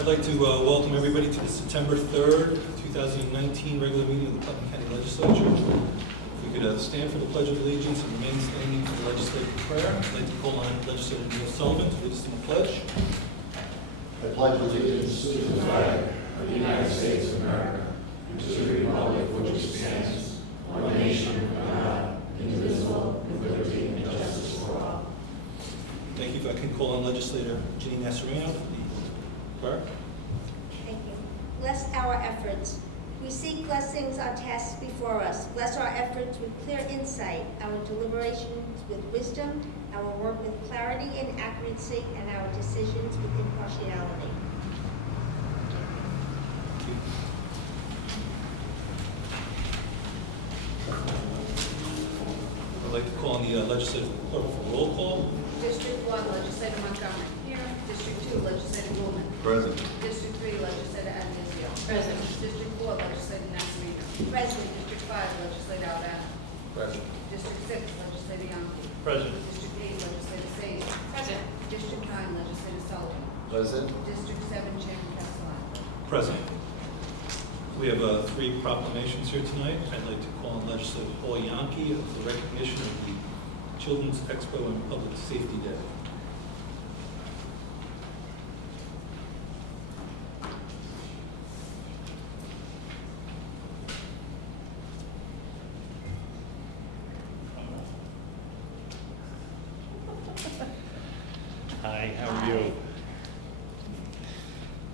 I'd like to welcome everybody to the September 3rd, 2019 regular meeting of the Putnam County Legislature. If we could stand for the Pledge of Allegiance and remain standing for the legislative prayer. I'd like to call on Legislator Neil Sullivan to lead us in the pledge. I pledge allegiance to the flag of the United States of America and to the republic for which it stands, one nation under God, indivisible, with liberty and justice for all. Thank you. If I can call on Legislator Janine Nasarino for the prayer. Thank you. Bless our efforts. We seek blessings on tasks before us. Bless our efforts with clear insight, our deliberations with wisdom, our work with clarity and accuracy, and our decisions with impartiality. I'd like to call on the legislative clerk for roll call. District 1, Legislator Montgomery. Here. District 2, Legislator Woolman. Present. District 3, Legislator Anastasio. Present. District 4, Legislator Nasarino. Present. District 5, Legislator Albano. Present. District 6, Legislator Yonke. Present. District 8, Legislator Sage. Present. District 9, Legislator Sullivan. Present. District 7, Chairman Castellano. Present. We have 3 proclamations here tonight. I'd like to call on Legislator Paul Yonke for recognition of the Children's Expo and Public Safety Day. Hi, how are you?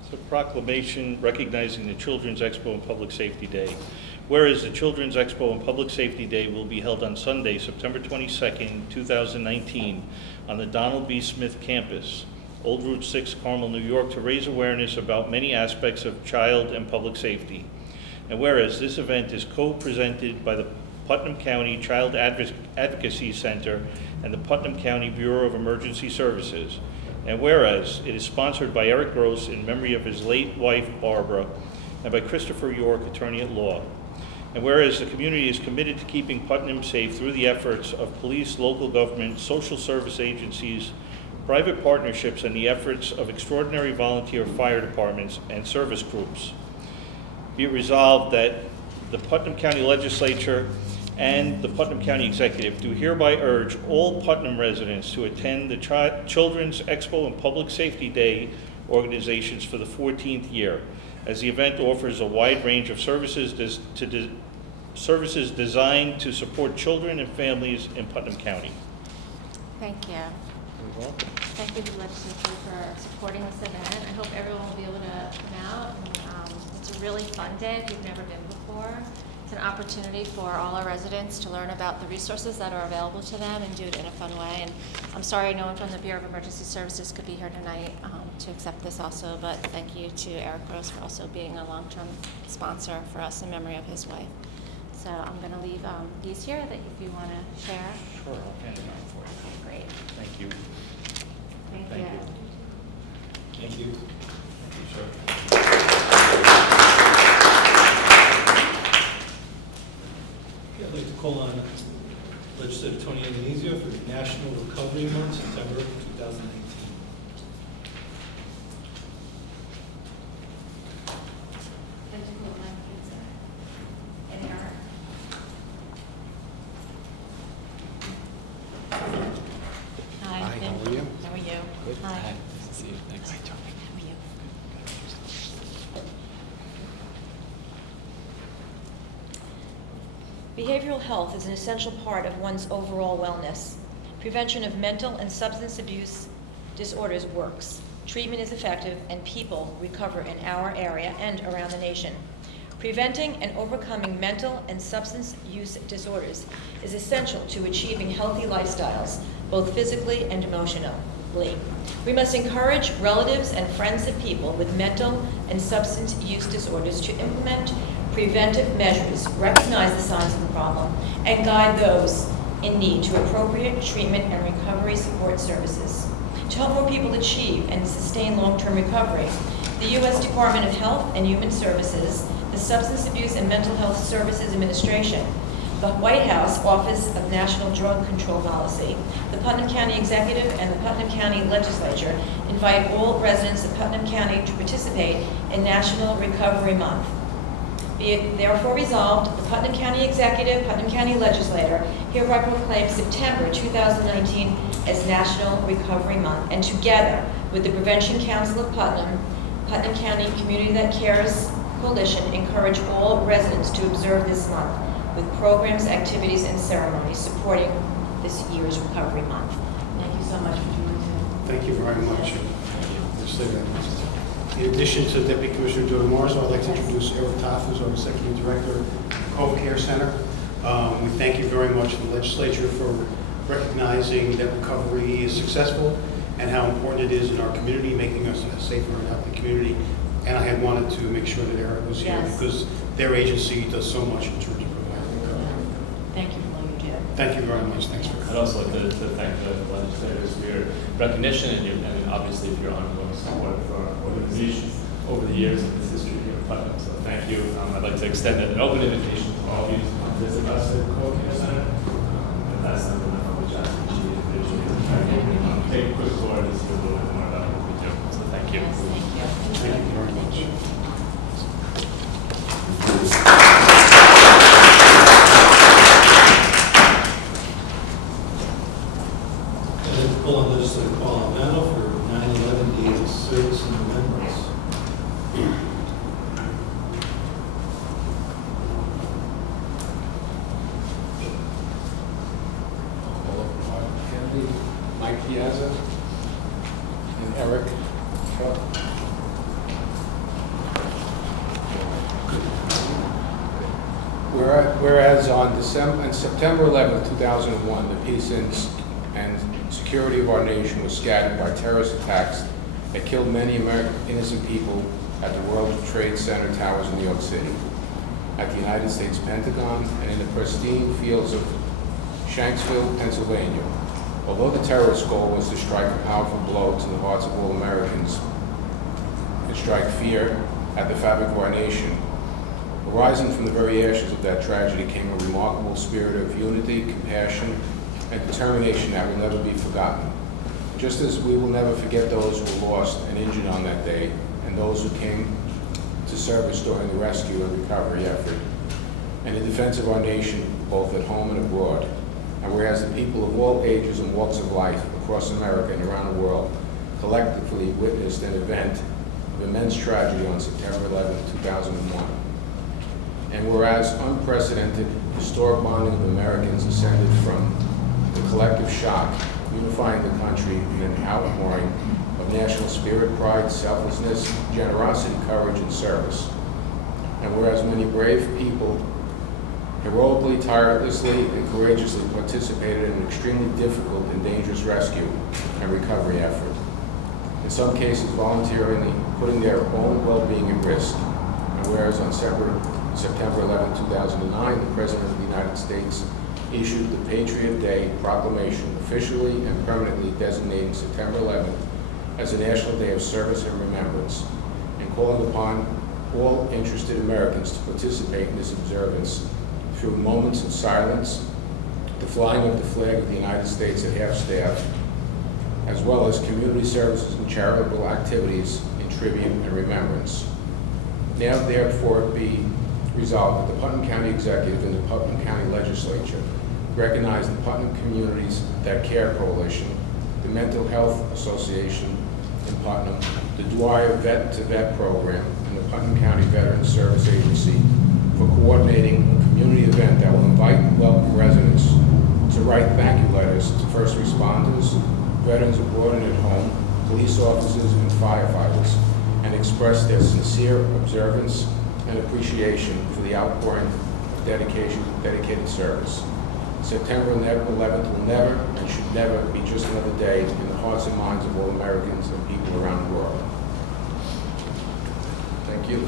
It's a proclamation recognizing the Children's Expo and Public Safety Day. Whereas the Children's Expo and Public Safety Day will be held on Sunday, September 22nd, 2019, on the Donald B. Smith campus, Old Route 6, Carmel, New York, to raise awareness about many aspects of child and public safety. And whereas this event is co-presented by the Putnam County Child Advocacy Center and the Putnam County Bureau of Emergency Services. And whereas it is sponsored by Eric Gross in memory of his late wife, Barbara, and by Christopher York, attorney at law. And whereas the community is committed to keeping Putnam safe through the efforts of police, local government, social service agencies, private partnerships, and the efforts of extraordinary volunteer fire departments and service groups. Be it resolved that the Putnam County Legislature and the Putnam County Executive do hereby urge all Putnam residents to attend the Children's Expo and Public Safety Day organizations for the 14th year, as the event offers a wide range of services designed to support children and families in Putnam County. Thank you. You're welcome. Thank you to the legislature for supporting this event. I hope everyone will be able to come out. And, it's a really fun day if you've never been before. It's an opportunity for all our residents to learn about the resources that are available to them and do it in a fun way. And I'm sorry no one from the Bureau of Emergency Services could be here tonight to accept this also, but thank you to Eric Gross for also being a long-term sponsor for us in memory of his wife. So I'm going to leave these here that if you want to share. Sure, I'll hand it out for you. Okay, great. Thank you. Thank Thank you. you. Thank you. Thank you, sir. I'd like to call on Legislator Tony Andanizio for the National Recovery Month, September 2019. Hi. Hi, how are you? How are you? Good. Hi. Nice to see you. Thanks. How are you? Behavioral health is an essential part of one's overall wellness. Prevention of mental and substance abuse disorders works. Treatment is effective, and people recover in our area and around the nation. Preventing and overcoming mental and substance use disorders is essential to achieving healthy lifestyles, both physically and emotionally. We must encourage relatives and friends of people with mental and substance use disorders to implement preventive measures, recognize the signs of the problem, and guide those in need to appropriate treatment and recovery support services. To help more people achieve and sustain long-term recovery, the U.S. Department of Health and Human Services, the Substance Abuse and Mental Health Services Administration, the White House Office of National Drug Control Policy, the Putnam County Executive, and the Putnam County Legislature invite all residents of Putnam County to participate in National Recovery Month. Be it therefore resolved, the Putnam County Executive, Putnam County Legislator hereby proclaim September 2019 as National Recovery Month, and together with the Prevention Council of Putnam, Putnam County Community That Cares Coalition encourage all residents to observe this month with programs, activities, and ceremonies supporting this year's Recovery Month. Thank you so much for doing that. Thank you very much. In addition to Deputy Commissioner Joe DeMarzo, I'd like to introduce Eric Toth, who's our Executive Director of Cove Care Center. We thank you very much to the legislature for recognizing that recovery is successful and how important it is in our community, making us a safer and healthy community. And I had wanted to make sure that Eric was here because their agency does so much in terms of providing recovery. Thank you for all you do. Thank you very much. Thanks for coming. I'd also like to thank the legislators for your recognition and obviously for your ongoing support for our organization over the years of this history here in Putnam. So thank you. I'd like to extend an open invitation to all of you to come visit us at the Cove Care Center. And that's something that I'll be asking you to take a quick tour and see a little bit more about what we do. So thank you. Thank you very much. Call on legislative call now for 9/11 Days of Service and Remembrance. Call up Mark Kennedy, Mike Piazza, and Eric Truck. Whereas on September 11, 2001, the peace and security of our nation was scattered by terrorist attacks that killed many American innocent people at the World Trade Center towers in New York City, at the United States Pentagon, and in the pristine fields of Shanksville, Pennsylvania. Although the terrorist goal was to strike a powerful blow to the hearts of all Americans and strike fear at the fabric of our nation, arising from the very ashes of that tragedy came a remarkable spirit of unity, compassion, and determination that will never be forgotten. Just as we will never forget those who were lost and injured on that day, and those who came to service during the rescue and recovery effort, and in defense of our nation, both at home and abroad. And whereas the people of all ages and walks of life across America and around the world collectively witnessed an event of immense tragedy on September 11, 2001. And whereas unprecedented historic bonding of Americans ascended from the collective shock, unifying the country in an outpouring of national spirit, pride, selflessness, generosity, courage, and service. And whereas many brave people heroically, tirelessly, and courageously participated in an extremely difficult and dangerous rescue and recovery effort, in some cases voluntarily putting their own well-being at risk. And whereas on September 11, 2009, the President of the United States issued the Patriot Day proclamation, officially and permanently designating September 11th as a National Day of Service and Remembrance, and calling upon all interested Americans to participate in this observance through moments of silence, the flying of the flag of the United States at half-staff, as well as community services and charitable activities in tribute and remembrance. Now therefore be resolved that the Putnam County Executive and the Putnam County Legislature recognize the Putnam Communities That Care Coalition, the Mental Health Association in Putnam, the Dwyer Vet to Vet Program, and the Putnam County Veterans Service Agency for coordinating a community event that will invite and welcome residents to write thank you letters to first responders, veterans abroad and at home, police officers, and firefighters, and express their sincere observance and appreciation for the outpouring of dedicated service. September 11th will never and should never be just another day in the hearts and minds of all Americans and people around the world. Thank you.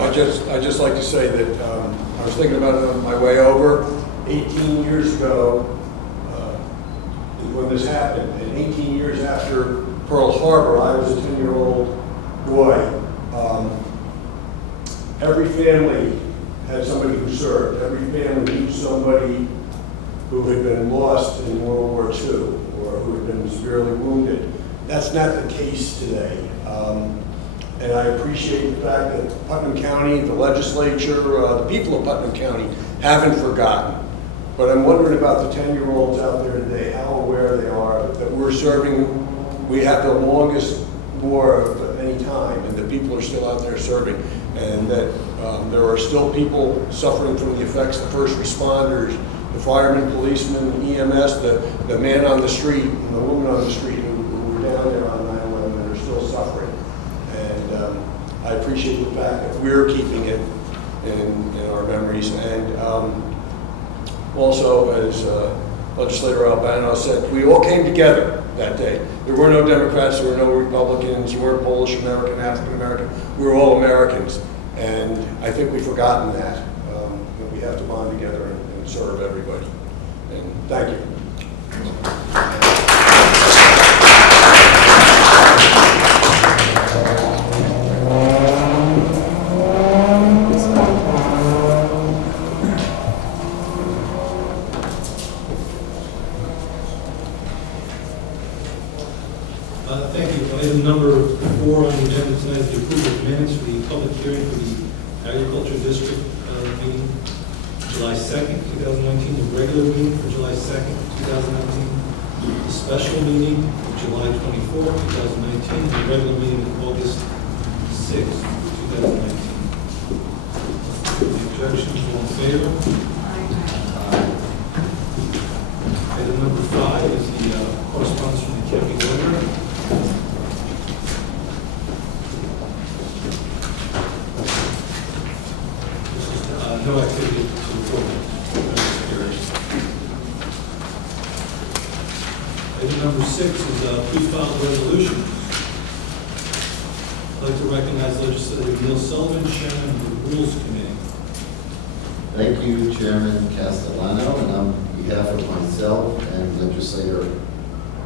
I'd just like to say that I was thinking about it on my way over. 18 years ago is when this happened, and 18 years after Pearl Harbor, I was a 10-year-old boy. every family had somebody who served. Every family knew somebody who had been lost in World War II or who had been severely wounded. That's not the case today. And I appreciate the fact that Putnam County, the legislature, the people of Putnam County haven't forgotten. But I'm wondering about the 10-year-olds out there today, how aware they are that we're serving. We have the longest war of any time, and the people are still out there serving. And that there are still people suffering from the effects, the first responders, the firemen, policemen, EMS, the man on the street and the woman on the street who were down there on 9/11 and are still suffering. And I appreciate the fact that we're keeping it in our memories. And also, as Legislator Albano said, we all came together that day. There were no Democrats, there were no Republicans, you weren't Polish American, African American. We were all Americans. And I think we've forgotten that we have to bond together and serve everybody. And thank you. Thank you. Item number 4 on the agenda tonight is the approval of minutes for the public hearing for the Agriculture District meeting July 2nd, 2019, the regular meeting for July 2nd, 2019, the special meeting July 24th, 2019, and the regular meeting of August 6th, 2019. Any objections? All in favor? Item number 5 is the correspondence from the county auditor. No activity to report. Item number 6 is pre-filed resolutions. I'd like to recognize Legislator Neil Sullivan, Chairman of the Rules Committee. Thank you, Chairman Castellano, and on behalf of myself and Legislator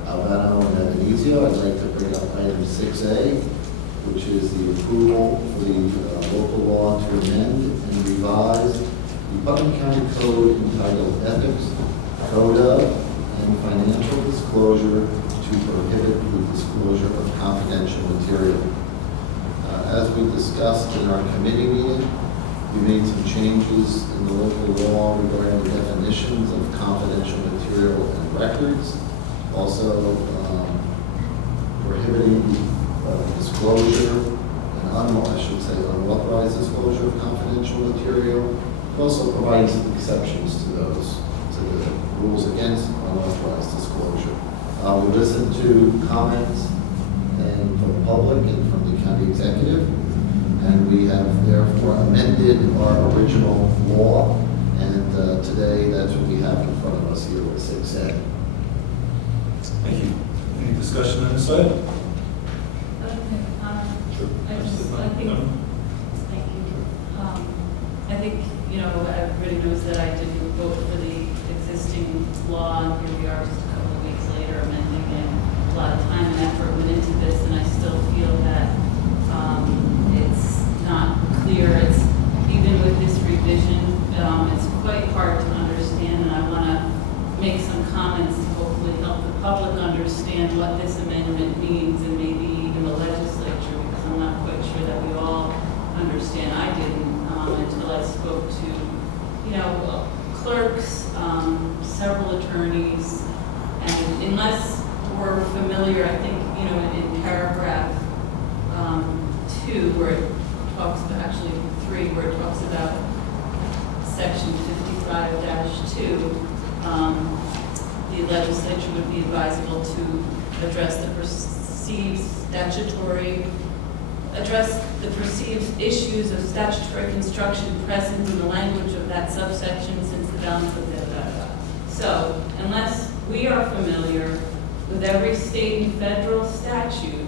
Albano and Avenizio, I'd like to bring up item 6A, which is the approval for the local law to amend and revise the Putnam County Code entitled Ethics, Code of, and Financial Disclosure to prohibit the disclosure of confidential material. As we discussed in our committee meeting, we made some changes in the local law regarding the definitions of confidential material and records, also prohibiting disclosure and unauthorized disclosure of confidential material, also providing some exceptions to those, to the rules against unauthorized disclosure. We listened to comments from the public and from the county executive, and we have therefore amended our original law, and today that's what we have in front of us here with 6A. Thank you. Any discussion on this item? I think, everybody knows that I didn't vote for the existing law, and here we are just a couple of weeks later amending it. A lot of time and effort went into this, and I still feel that it's not clear. It's, even with this revision, it's quite hard to understand, and I want to make some comments to hopefully help the public understand what this amendment means, and maybe even the legislature, because I'm not quite sure that we all understand. I didn't until I spoke to, clerks, several attorneys, and unless we're familiar, I think, in paragraph 2, where it talks about, actually 3, where it talks about section 55-2, the legislature would be advisable to address the perceived issues of statutory construction present in the language of that subsection, since the balance of So, unless we are familiar with every state and federal statute,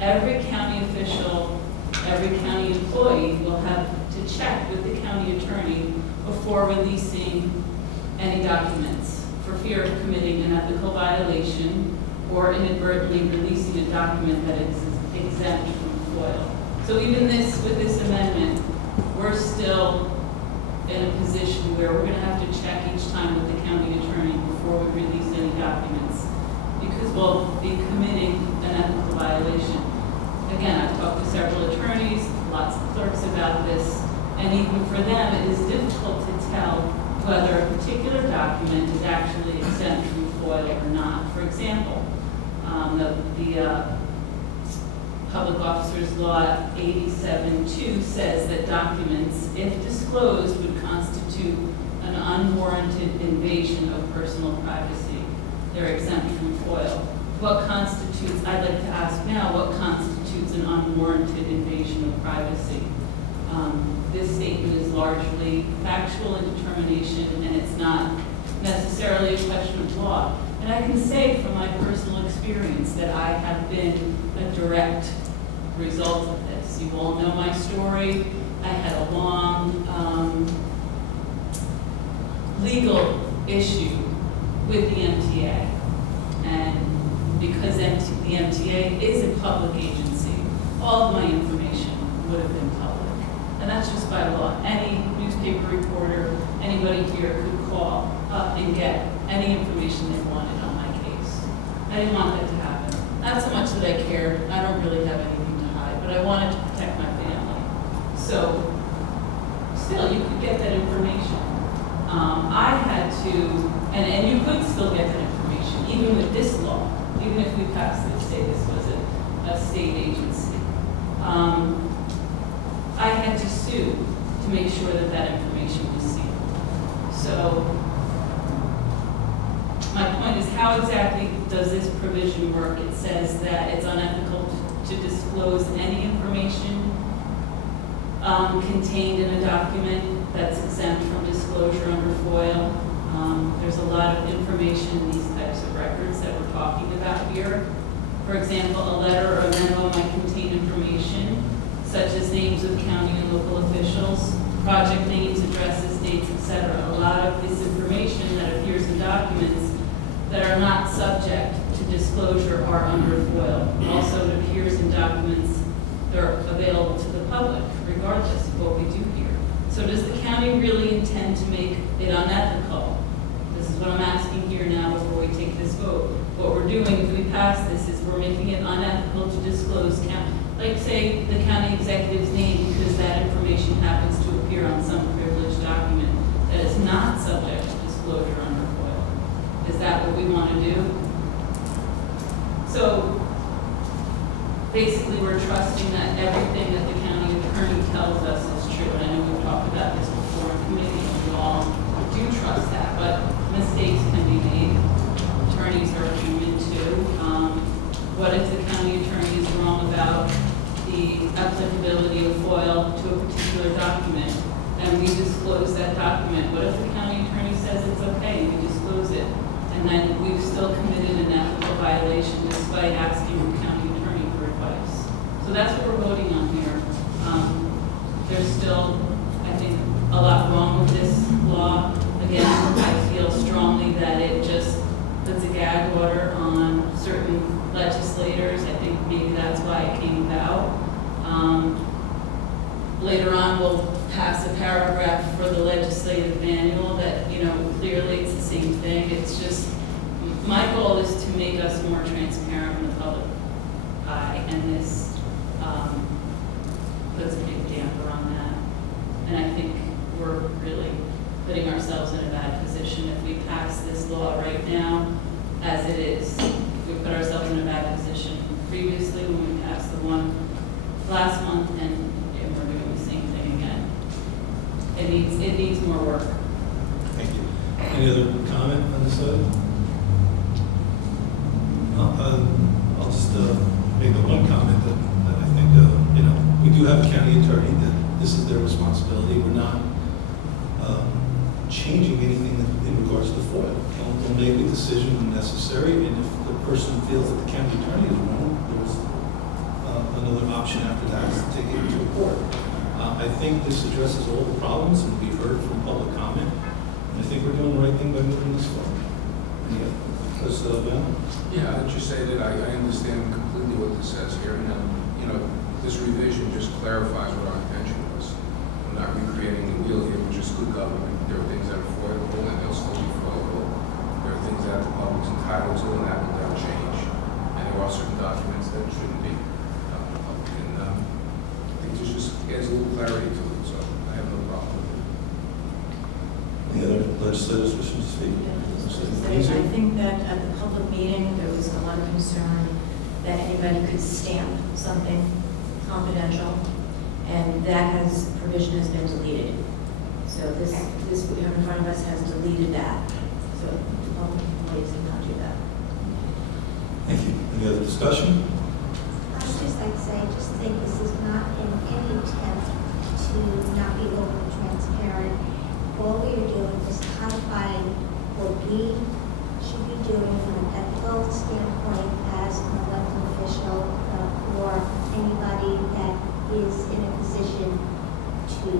every county official, every county employee will have to check with the county attorney before releasing any documents, for fear of committing an ethical violation or inadvertently releasing a document that is exempt from FOIL. So even with this amendment, will be committing an ethical violation. Again, I've talked to several attorneys, lots of clerks about this, and even for them, it is difficult to tell whether a particular document is actually exempt from FOIL or not. For example, the Public Officers Law 87-2 says that documents, if disclosed, would constitute an unwarranted invasion of personal privacy. They're exempt from FOIL. What constitutes, I'd like to ask now, what constitutes an unwarranted invasion of privacy? This statement is largely factual in determination, and it's not necessarily a question of law. And I can say from my personal experience that I have been a direct result of this. You all know my story. I had a long legal issue with the MTA. And because the MTA is a public agency, all of my information would have been public. And that's just by law. Any newspaper reporter, anybody here could call up and get any information they wanted on my case. I didn't want that to happen. Not so much that I cared. I don't really have anything to hide, but I wanted to protect my family. So, still, you could get that information. I had to, and you could still get that information, even with this law, even if we passed this, say this was a state agency. I had to sue to make sure that that information was sealed. So, my point is, how exactly does this provision work? It says that it's unethical to disclose any information contained in a document that's exempt from disclosure under FOIL. There's a lot of information in these types of records that we're talking about here. For example, a letter or a memo might contain information such as names of county and local officials, project names, addresses, dates, etc. A lot of this information that appears in documents that are not subject to disclosure are under FOIL. Also, it appears in documents that are available to the public, regardless of what we do here. So does the county really intend to make it unethical? This is what I'm asking here now before we take this vote. What we're doing if we pass this is we're making it unethical to disclose county, like say the county executive's name because that information happens to appear on some privileged document that is not subject to disclosure under FOIL. Is that what we want to do? So basically we're trusting that everything that the county attorney tells us is true. And I know we've talked about this before in committee, and we all do trust that, but mistakes can be made. Attorneys are human too. What if the county attorney is wrong about the applicability of FOIL to a particular document, and we disclose that document? What if the county attorney says it's okay, and we disclose it, and then we've still committed an ethical violation despite asking the county attorney for advice? So that's what we're voting on here. There's still, I think, a lot wrong with this law. Again, I feel strongly that it just puts a gag order on certain legislators. I think maybe that's why it came about. Later on, we'll pass a paragraph for the legislative manual that, clearly it's the same thing. It's just, my goal is to make us more transparent in the public eye, and this puts a big damper on that. And I think we're really putting ourselves in a bad position if we pass this law right now as it is. We put ourselves in a bad position previously when we passed the one last month, and we're doing the same thing again. It needs more work. Thank you. Any other comment on this item? I'll just make the one comment that I think, we do have a county attorney, that this is their responsibility. We're not changing anything in regards to FOIL. They'll make a decision when necessary, and if the person feels that the county attorney is wrong, there's another option after that is to take it to court. I think this addresses all the problems, and we've heard from public comment. And I think we're doing the right thing by moving this forward. Ben? Yeah, I'd just say that I understand completely what this says here, and this revision just clarifies what our intention was. We're not recreating the wheel here, which is good government. There are things that are foilable, and they'll still be foilable. There are things that the public's entitled to, and that will never change. clarity to it, so I have no problem with it. Any other legislators wishing to speak? I think that at the public meeting, there was a lot of concern that anybody could stamp something confidential, and provision has been deleted. So this we have in front of us has deleted that. So the public employees cannot do that. Thank you. Any other discussion? I would just like to say, I just think this is not in any attempt to not be open and transparent. All we are doing is codifying what we should be doing from an ethical standpoint as an elected official or anybody that is in a position to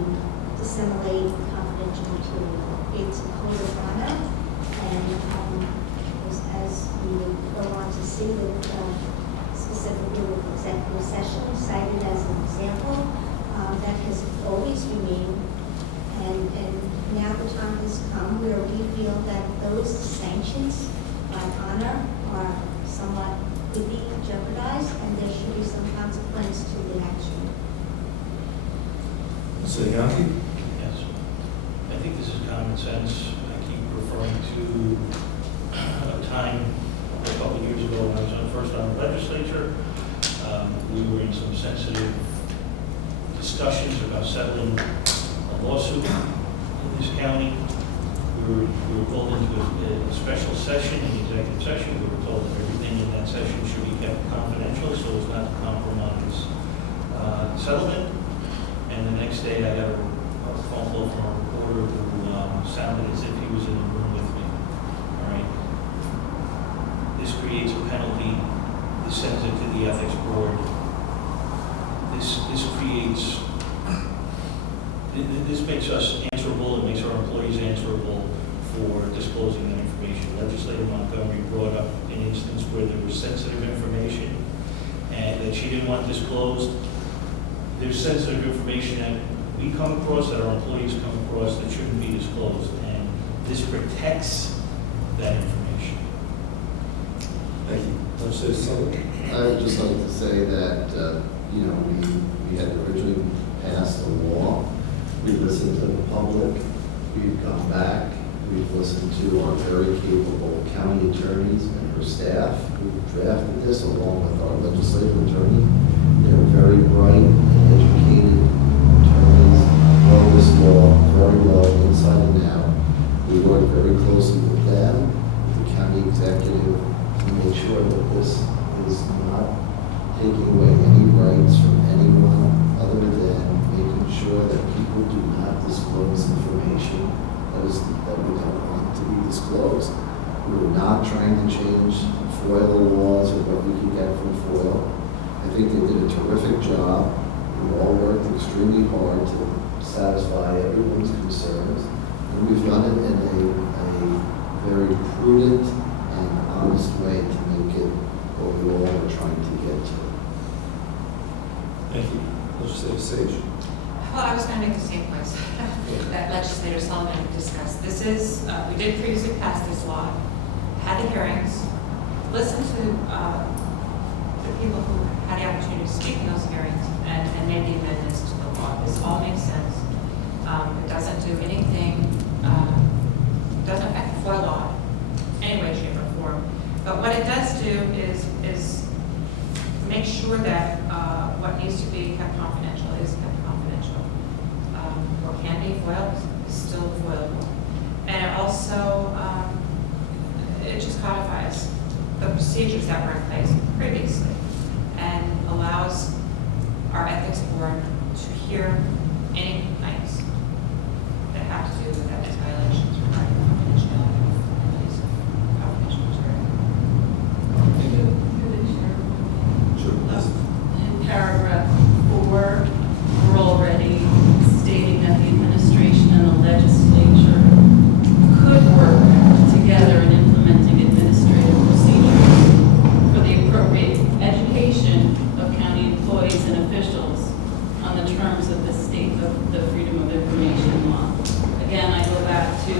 disseminate confidential material. It's a code of honor, and as we would go on to see with specifically with executive session cited as an example, that has always remained, and now the time has come where we feel that those sanctions by honor are somewhat could be jeopardized, and there should be some consequence to the action. Mr. Yaki? Yes. I think this is common sense. I keep referring to a time a couple of years ago when I was first on the legislature. We were in some sensitive discussions about settling a lawsuit in this county. We were called into a special session, an executive session. We were told that everything in that session should be kept confidential so as not to compromise settlement. And the next day I got a phone call from a reporter who sounded as if he was in the room with me. All right. This creates a penalty. This sends it to the ethics board. This creates, this makes us answerable. It makes our employees answerable for disclosing that information. Legislator Montgomery brought up an instance where there was sensitive information and that she didn't want disclosed. There's sensitive information that we come across, that our employees come across, that shouldn't be disclosed, and this protects that information. Thank you. Legislator Sullivan? I would just like to say that, we had originally passed a law. We listened to the public. We've gone back. We've listened to our very capable county attorneys and her staff who drafted this along with our legislative attorney. They're very bright and educated attorneys, know this law very well inside and out. We work very closely with them, with the county executive, to make sure that this is not taking away any rights from anyone other than making sure that people do not disclose information that we don't want to be disclosed. We're not trying to change FOIL laws or what we can get from FOIL. I think they did a terrific job. We all worked extremely hard to satisfy everyone's concerns. And we've done it in a very prudent and honest way to make it what we all are trying to get to. Thank you. Legislator Sage? Well, I was going to make the same points that Legislator Sullivan discussed. This is, we did previously pass this law, had the hearings, listened to the people who had the opportunity to speak in those hearings and made the amendments to the law. This all makes sense. It doesn't do anything, doesn't affect the FOIL law in any way, shape, or form. But what it does do is make sure that what needs to be kept confidential is kept confidential. What can be FOIL is still FOILable. And it also, it just codifies the procedures that were in place previously and allows our ethics board to hear any complaints that have to do with ethics violations regarding confidentiality and use of confidential material. In paragraph 4, we're already stating that the administration and the legislature could work together in implementing administrative procedures for the appropriate education of county employees and officials on the terms of the state of the Freedom of Information Law. Again, I go back to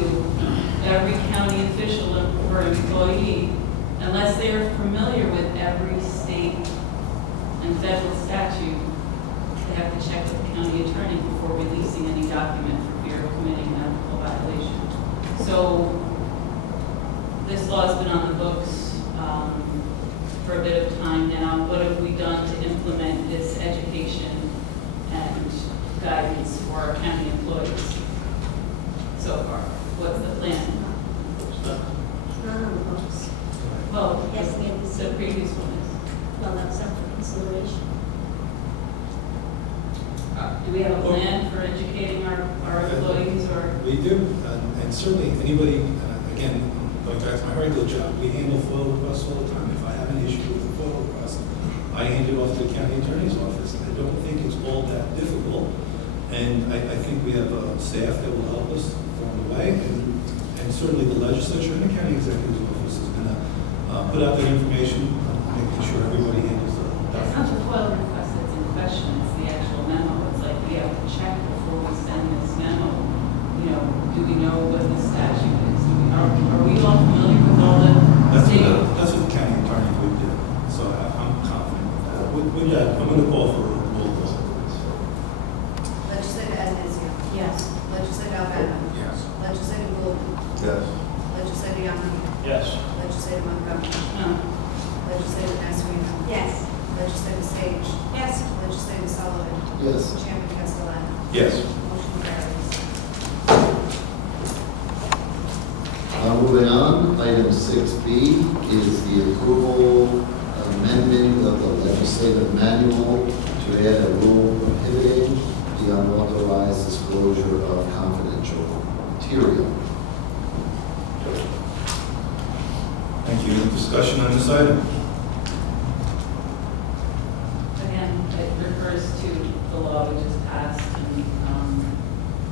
every county official or employee, unless they are familiar with every state and federal statute, they have to check with county attorney before releasing any document for fear of committing an ethical violation. So this law has been on the books for a bit of time now. What have we done to implement this education and guidance for our county employees so far? What's the plan? It's not on the books. Well, Yes, we have the previous one is. Well, that's up for consideration. Do we have a plan for educating our employees or? We do, and certainly anybody, again, going back to my regular job, we handle FOIL requests all the time. If I have an issue with a FOIL request, I hand it off to the county attorney's office. I don't think it's all that difficult, and I think we have a staff that will help us along the way, and certainly the legislature and the county executive's office is going to put out that information, making sure everybody handles the It's not documents. the FOIL request that's in question, it's the actual memo. It's like we have to check before we send this memo. You know, do we know what the statute is? Are we all familiar with all the state? That's what the county attorney would do, so I'm confident with that. Yeah, I'm going to call for a roll call. Legislator Adamizio. Yes. Legislator Albano. Yes. Legislator Gould. Yes. Legislator Young. Yes. Legislator Montgomery. No. Legislator Nasrino. Yes. Legislator Sage. Yes. Legislator Sullivan. Yes. Chairman Castellano. Yes. Motion carries. Moving on, item 6B is the approval amendment of the legislative manual to add a rule prohibiting the unauthorized disclosure of confidential material. Thank you. Any discussion on this item? Again, it refers to the law we just passed, and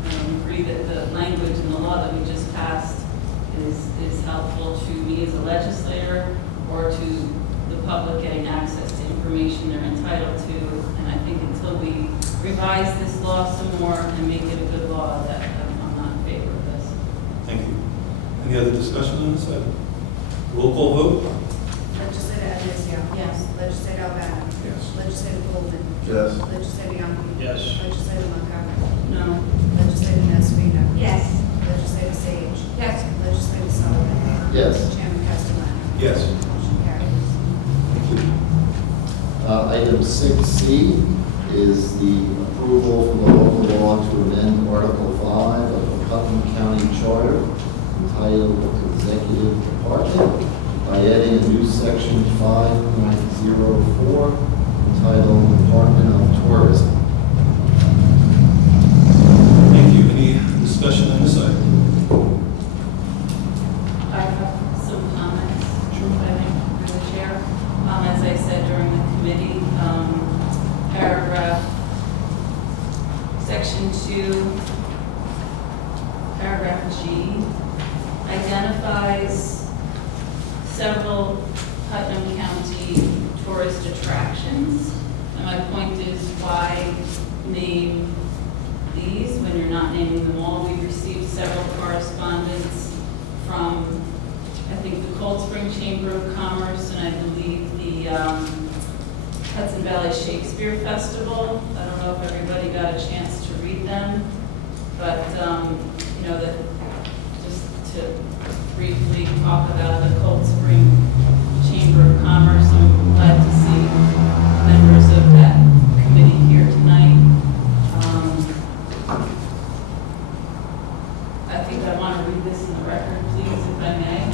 I agree that the language in the law that we just passed is helpful to me as a legislator or to the public getting access to information they're entitled to. And I think until we revise this law some more and make it a good law, that I'm not in favor of this. Thank you. Any other discussion on this item? Roll call vote? Legislator Adamizio. Yes. Legislator Albano. Yes. Legislator Goldman. Yes. Legislator Young. Yes. Legislator Montgomery. No. Legislator Nasrino. Yes. Legislator Sage. Yes. Legislator Sullivan. Yes. Chairman Castellano. Yes. Motion carries. Thank you. Item 6C is the approval from the local law to amend Article 5 of the Putnam County Charter entitled Executive Department by adding a new section 5.04 entitled Department of Tourism. Thank you. Any discussion on this item? I have some comments, I think, through the chair. As I said during the committee, paragraph, section 2, paragraph G, identifies several Putnam County tourist attractions. And my point is, why name these when you're not naming them all? We received several correspondence from, I think, the Cold Spring Chamber of Commerce, and I believe the Hudson Valley Shakespeare Festival. I don't know if everybody got a chance to read them, but, you know, that just to briefly talk about the Cold Spring Chamber of Commerce, I'm glad to see members of that committee here tonight. I think I want to read this in the record, please, if I may.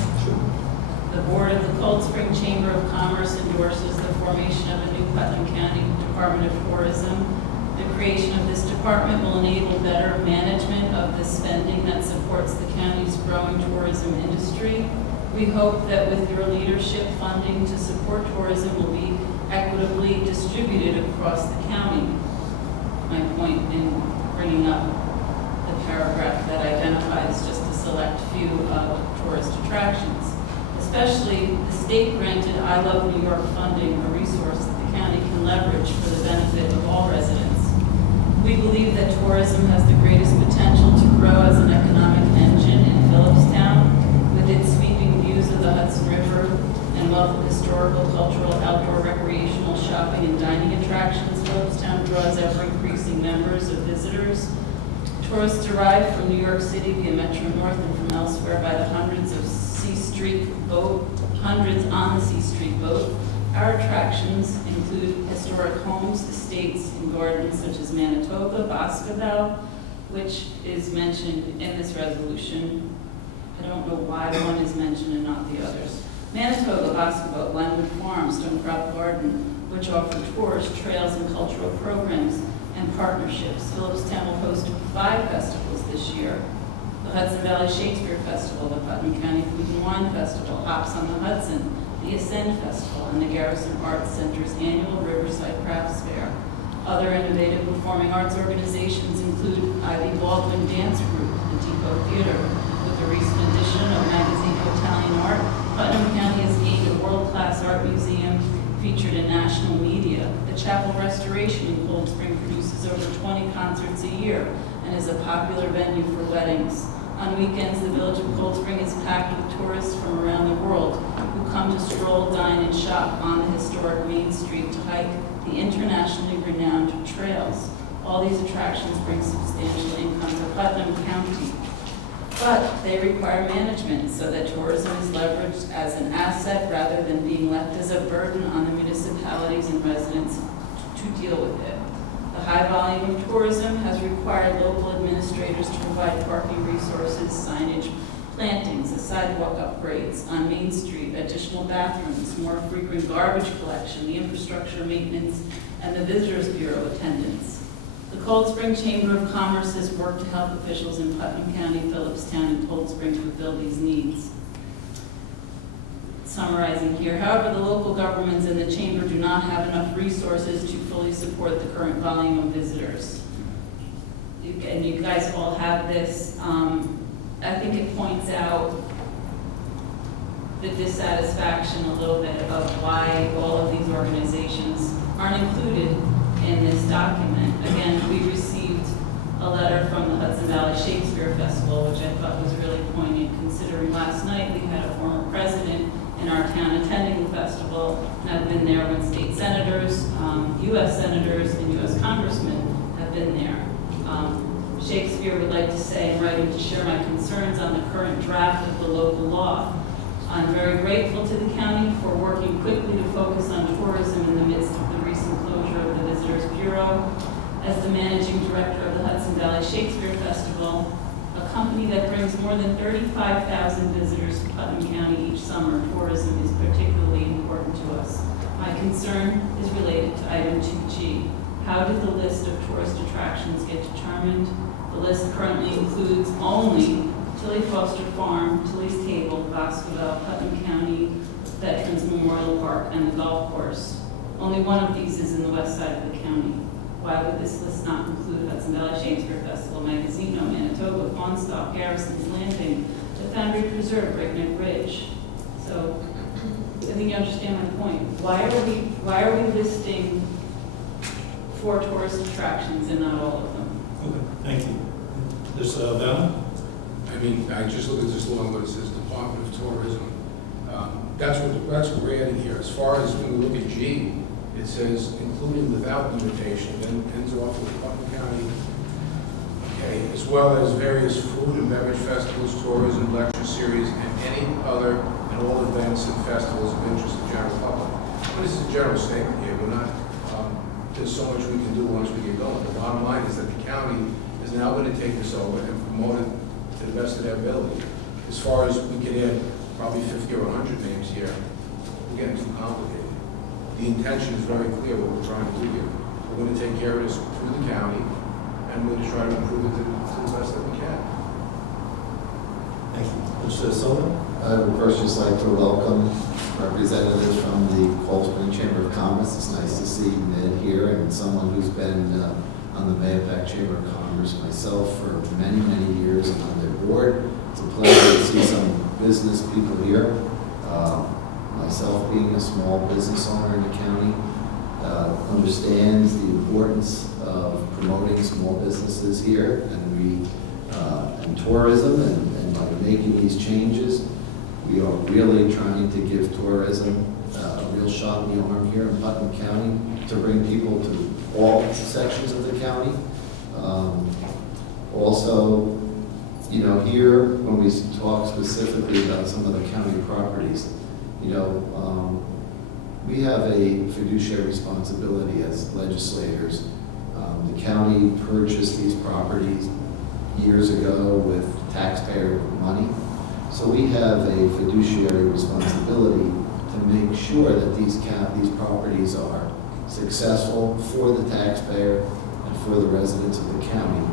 The Board of the Cold Spring Chamber of Commerce endorses the formation of a new Putnam County Department of Tourism. The creation of this department will enable better management of the spending that supports the county's growing tourism industry. We hope that with your leadership, funding to support tourism will be equitably distributed across the county. My point in bringing up the paragraph that identifies just a select few of tourist attractions. Especially the state-granted I Love New York funding, a resource that the county can leverage for the benefit of all residents. We believe that tourism has the greatest potential to grow as an economic engine in Phillipstown, with its sweeping views of the Hudson River and wealth of historical, cultural, outdoor, recreational, shopping, and dining attractions. Phillipstown draws ever-increasing increasing members of visitors. Tourists arrive from New York City via Metro North and from elsewhere by the hundreds on the C Street boat. Our attractions include historic homes, estates, and gardens such as Manitoba, Boscobel, which is mentioned in this resolution. I don't know why one is mentioned and not the others. Manitoba, Boscobel, Glenwood Farm, Stonecrop Garden, which offer tours, trails, and cultural programs and partnerships. Phillipstown will host 5 festivals this year. The Hudson Valley Shakespeare Festival, the Putnam County Food and Wine Festival, Hops on the Hudson, the Ascend Festival, and the Garrison Arts Center's annual Riverside Crafts Fair. Other innovative performing arts organizations include Ivy Baldwin Dance Group, the Depot Theater. With the recent addition of Magazine Italian Art, Putnam County has gained a world-class art museum featured in national media. The Chapel Restoration in Cold Spring produces over 20 concerts a year and is a popular venue for weddings. On weekends, the village of Cold Spring is packed with tourists from around the world who come to stroll, dine, and shop on the historic Main Street to hike the internationally renowned trails. All these attractions bring substantial income to Putnam County, but they require management so that tourism is leveraged as an asset rather than being left as a burden on the municipalities and residents to deal with it. The high volume of tourism has required local administrators to provide parking resources, signage, plantings, sidewalk upgrades on Main Street, additional bathrooms, more frequent garbage collection, the infrastructure maintenance, and the Visitors Bureau attendance. The Cold Spring Chamber of Commerce has worked to help officials in Putnam County, Phillipstown, and Cold Spring fulfill these needs. Summarizing here, however, the local governments and the Chamber do not have enough resources to fully support the current volume of visitors. And you guys all have this. I think it points out the dissatisfaction a little bit of why all of these organizations aren't included in this document. Again, we received a letter from the Hudson Valley Shakespeare Festival, which I thought was really poignant, considering last night we had a former president in our town attending the festival, and I've been there when state senators, U.S. senators, and U.S. congressmen have been there. Shakespeare would like to say in writing to share my concerns on the current draft of the local law. I'm very grateful to the county for working quickly to focus on tourism in the midst of the recent closure of the Visitors Bureau. As the managing director of the Hudson Valley Shakespeare Festival, a company that brings more than 35,000 visitors to Putnam County each summer, tourism is particularly important to us. My concern is related to item 2G. How did the list of tourist attractions get determined? The list currently includes only Tilly Foster Farm, Tilly's Table, Boscobel, Putnam County Veterans Memorial Park, and the golf course. Only one of these is in the west side of the county. Why would this list not include Hudson Valley Shakespeare Festival, Magazino, Manitoba, Fawnstalk, Garrison's Landing, the Foundry Preserve, Breakneck Ridge? So I think you understand my point. Why are we listing 4 tourist attractions and not all of them? Okay, thank you. There's Val? I mean, I just look at this law, what it says, Department of Tourism. That's what we're adding here. As far as when we look at G, it says including without limitation, then ends off with Putnam County. Okay, as well as various food and beverage festivals, tourism, lecture series, and any other and all events and festivals of interest to the general public. But this is a general statement here. We're not, there's so much we can do once we get going. The bottom line is that the county is now going to take this over and promote it to the best of their ability. As far as we can add probably 50 or 100 names here, we're getting too complicated. The intention is very clear what we're trying to do here. We're going to take care of this through the county, and we're going to try to improve it to the best that we can. Thank you. Mr. Sullivan? I would first just like to welcome representatives from the Cold Spring Chamber of Commerce. It's nice to see Ned here and someone who's been on the Mayapack Chamber of Commerce myself for many, many years and on their board. It's a pleasure to see some business people here. Myself being a small business owner in the county, understands the importance of promoting small businesses here and tourism, and by making these changes, we are really trying to give tourism a real shot in the arm here in Putnam County to bring people to all sections of the county. Also, you know, here, when we talk specifically about some of the county properties, you know, we have a fiduciary responsibility as legislators. The county purchased these properties years ago with taxpayer money. So we have a fiduciary responsibility to make sure that these properties are successful for the taxpayer and for the residents of the county.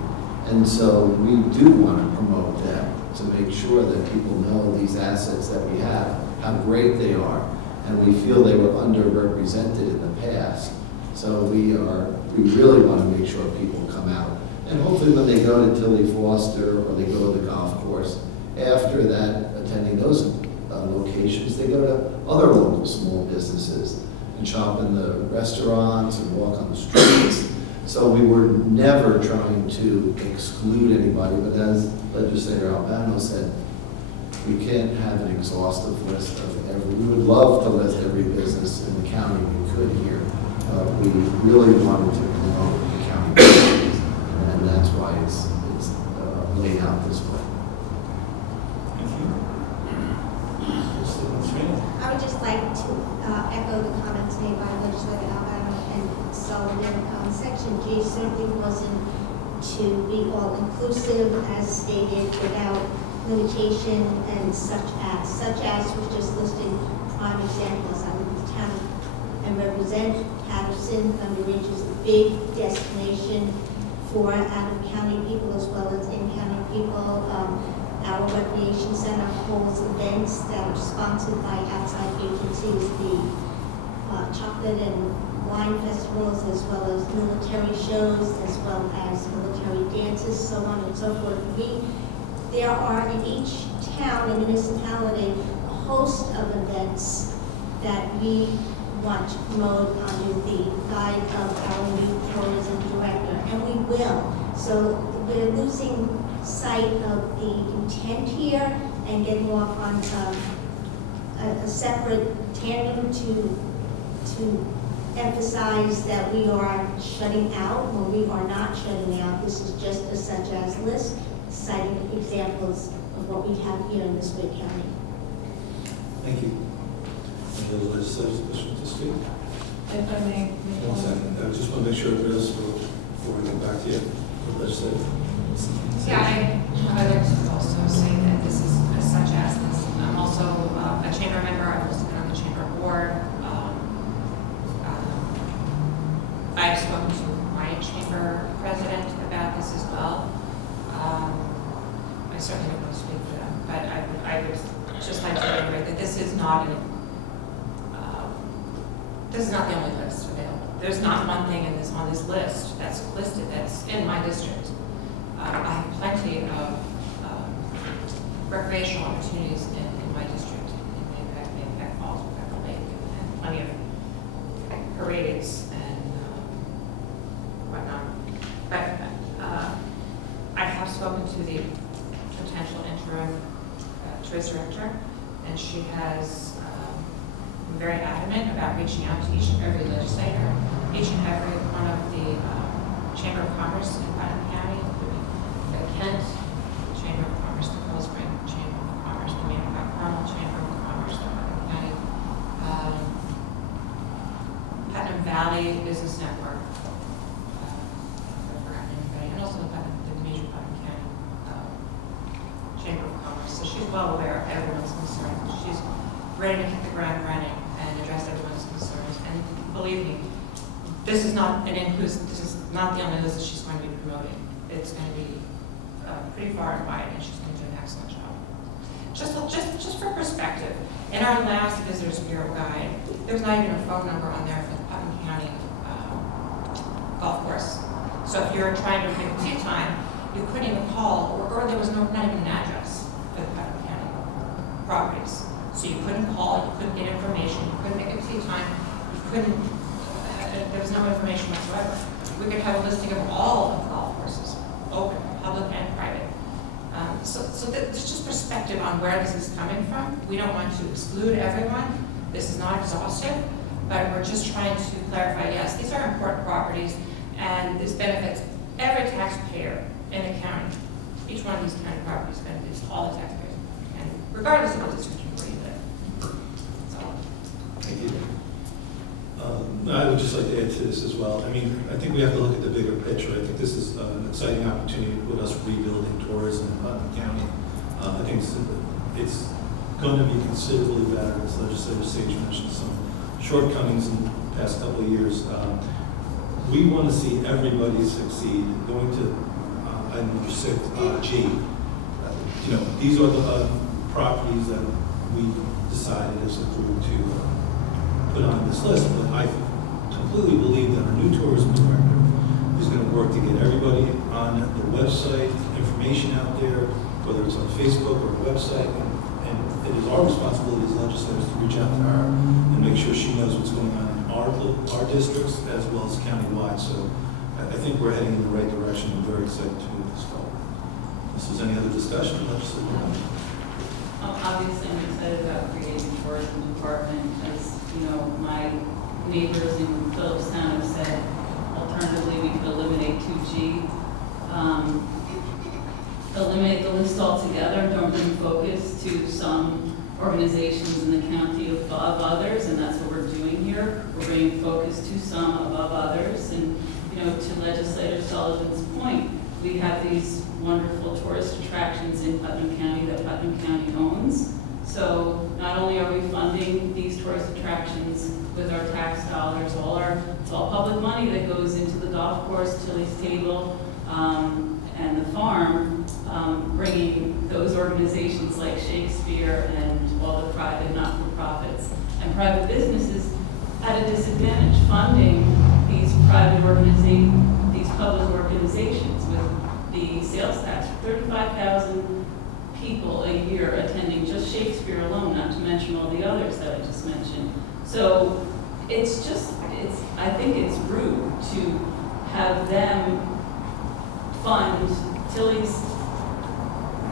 And so we do want to promote them to make sure that people know these assets that we have, how great they are. And we feel they were underrepresented in the past. So we really want to make sure people come out. And hopefully when they go to Tilly Foster or they go to the golf course, after that, attending those locations, they go to other local small businesses and shop in the restaurants and walk on the streets. So we were never trying to exclude anybody, but as Legislator Albano said, we can't have an exhaustive list of every, we would love to list every business in the county we could here. We really wanted to promote the county businesses, and that's why it's laid out this way. Thank you. Ms. Reno? I would just like to echo the comments made by Legislator Albano and Sullivan. Section G certainly wasn't to be all-inclusive as stated without limitation and such as was just listing prime examples. I live in the town and represent Patterson. Thunder Ridge is a big destination for out-of-county people as well as in-county people. Our recreation center holds events that are sponsored by outside agencies, the chocolate and wine festivals, as well as military shows, as well as military dances, so on and so forth. There are in each town and municipality a host of events that we want to promote under the guide of our new tourism director, and we will. So we're losing sight of the intent here and getting off on a separate tandem to emphasize that we are shutting out, or we are not shutting out. This is just a such as list, citing examples of what we have here in this great county. Thank you. Any other legislators wishing to speak? If I may. One second. I just want to make sure everybody else spoke before we go back to you. Legislator. Yeah, I would like to also say that this is such as this. I'm also a chamber member. I've also been on the chamber board. I've spoken to my chamber president about this as well. I certainly don't want to speak for them, but I would just like to reiterate that this is not the only list available. There's not one thing on this list that's listed that's in my district. I have plenty of recreational opportunities in my district, in Mayapack Falls, Pepper Lake, and plenty of parades and whatnot. But I have spoken to the potential interim tourist director, and she has been very adamant about reaching out to each and every legislator, each and every one of the Chamber of Commerce in Putnam County, including the Kent Chamber of Commerce, the Cold Spring Chamber of Commerce, the Mayapack Carmel Chamber of Commerce, the Putnam County, Putnam Valley Business Network, and also the major Putnam County Chamber of Commerce. So she's well aware of everyone's concerns. She's ready to hit the ground running and address everyone's concerns. And believe me, this is not the only list that she's going to be promoting. It's going to be pretty far and wide, and she's going to do an excellent job. Just for perspective, in our last Visitors Bureau guide, there's not even a phone number on there for the Putnam County golf course. So if you're trying to pick a tea time, you couldn't even call, or there was not even an address for the Putnam County properties. So you couldn't call, you couldn't get information, you couldn't make a tea time, you couldn't, there was no information whatsoever. We could have a listing of all of the golf courses, open, public and private. So there's just perspective on where this is coming from. We don't want to exclude everyone, This is not exhaustive, but we're just trying to clarify, yes, these are important properties, and this benefits every taxpayer in the county. Each one of these county properties benefits all the taxpayers, and regardless of what district you live in. So, Thank you. I would just like to add to this as well. I mean, I think we have to look at the bigger picture. I think this is an exciting opportunity with us rebuilding tourism in Putnam County. I think it's going to be considerably better, as Legislator Sage mentioned, some shortcomings in the past couple of years. We want to see everybody succeed. Going to item number 6, G. These are the properties that we decided as a group to put on this list, but I completely believe that our new tourism director is going to work to get everybody on the website, information out there, whether it's on Facebook or a website, and it is our responsibility as legislators to reach out to her and make sure she knows what's going on in our districts as well as countywide. So I think we're heading in the right direction. I'm very excited to move this forward. If there's any other discussion, legislator? Obviously, I'm excited about creating a tourism department because, my neighbors in Phillipstown have said, alternatively, we could eliminate 2G, eliminate the list altogether, don't bring focus to some organizations in the county above others, and that's what we're doing here. We're bringing focus to some above others, and, to Legislator Sullivan's point, we have these wonderful tourist attractions in Putnam County that Putnam County owns. So not only are we funding these tourist attractions with our tax dollars, it's all public money that goes into the golf course, Tilly's Table, and the farm, bringing those organizations like Shakespeare and all the private not-for-profits and private businesses at a disadvantage, funding these these public organizations with the sales tax. 35,000 people a year attending just Shakespeare alone, not to mention all the others that I just mentioned. So I think it's rude to have them fund Tilly's,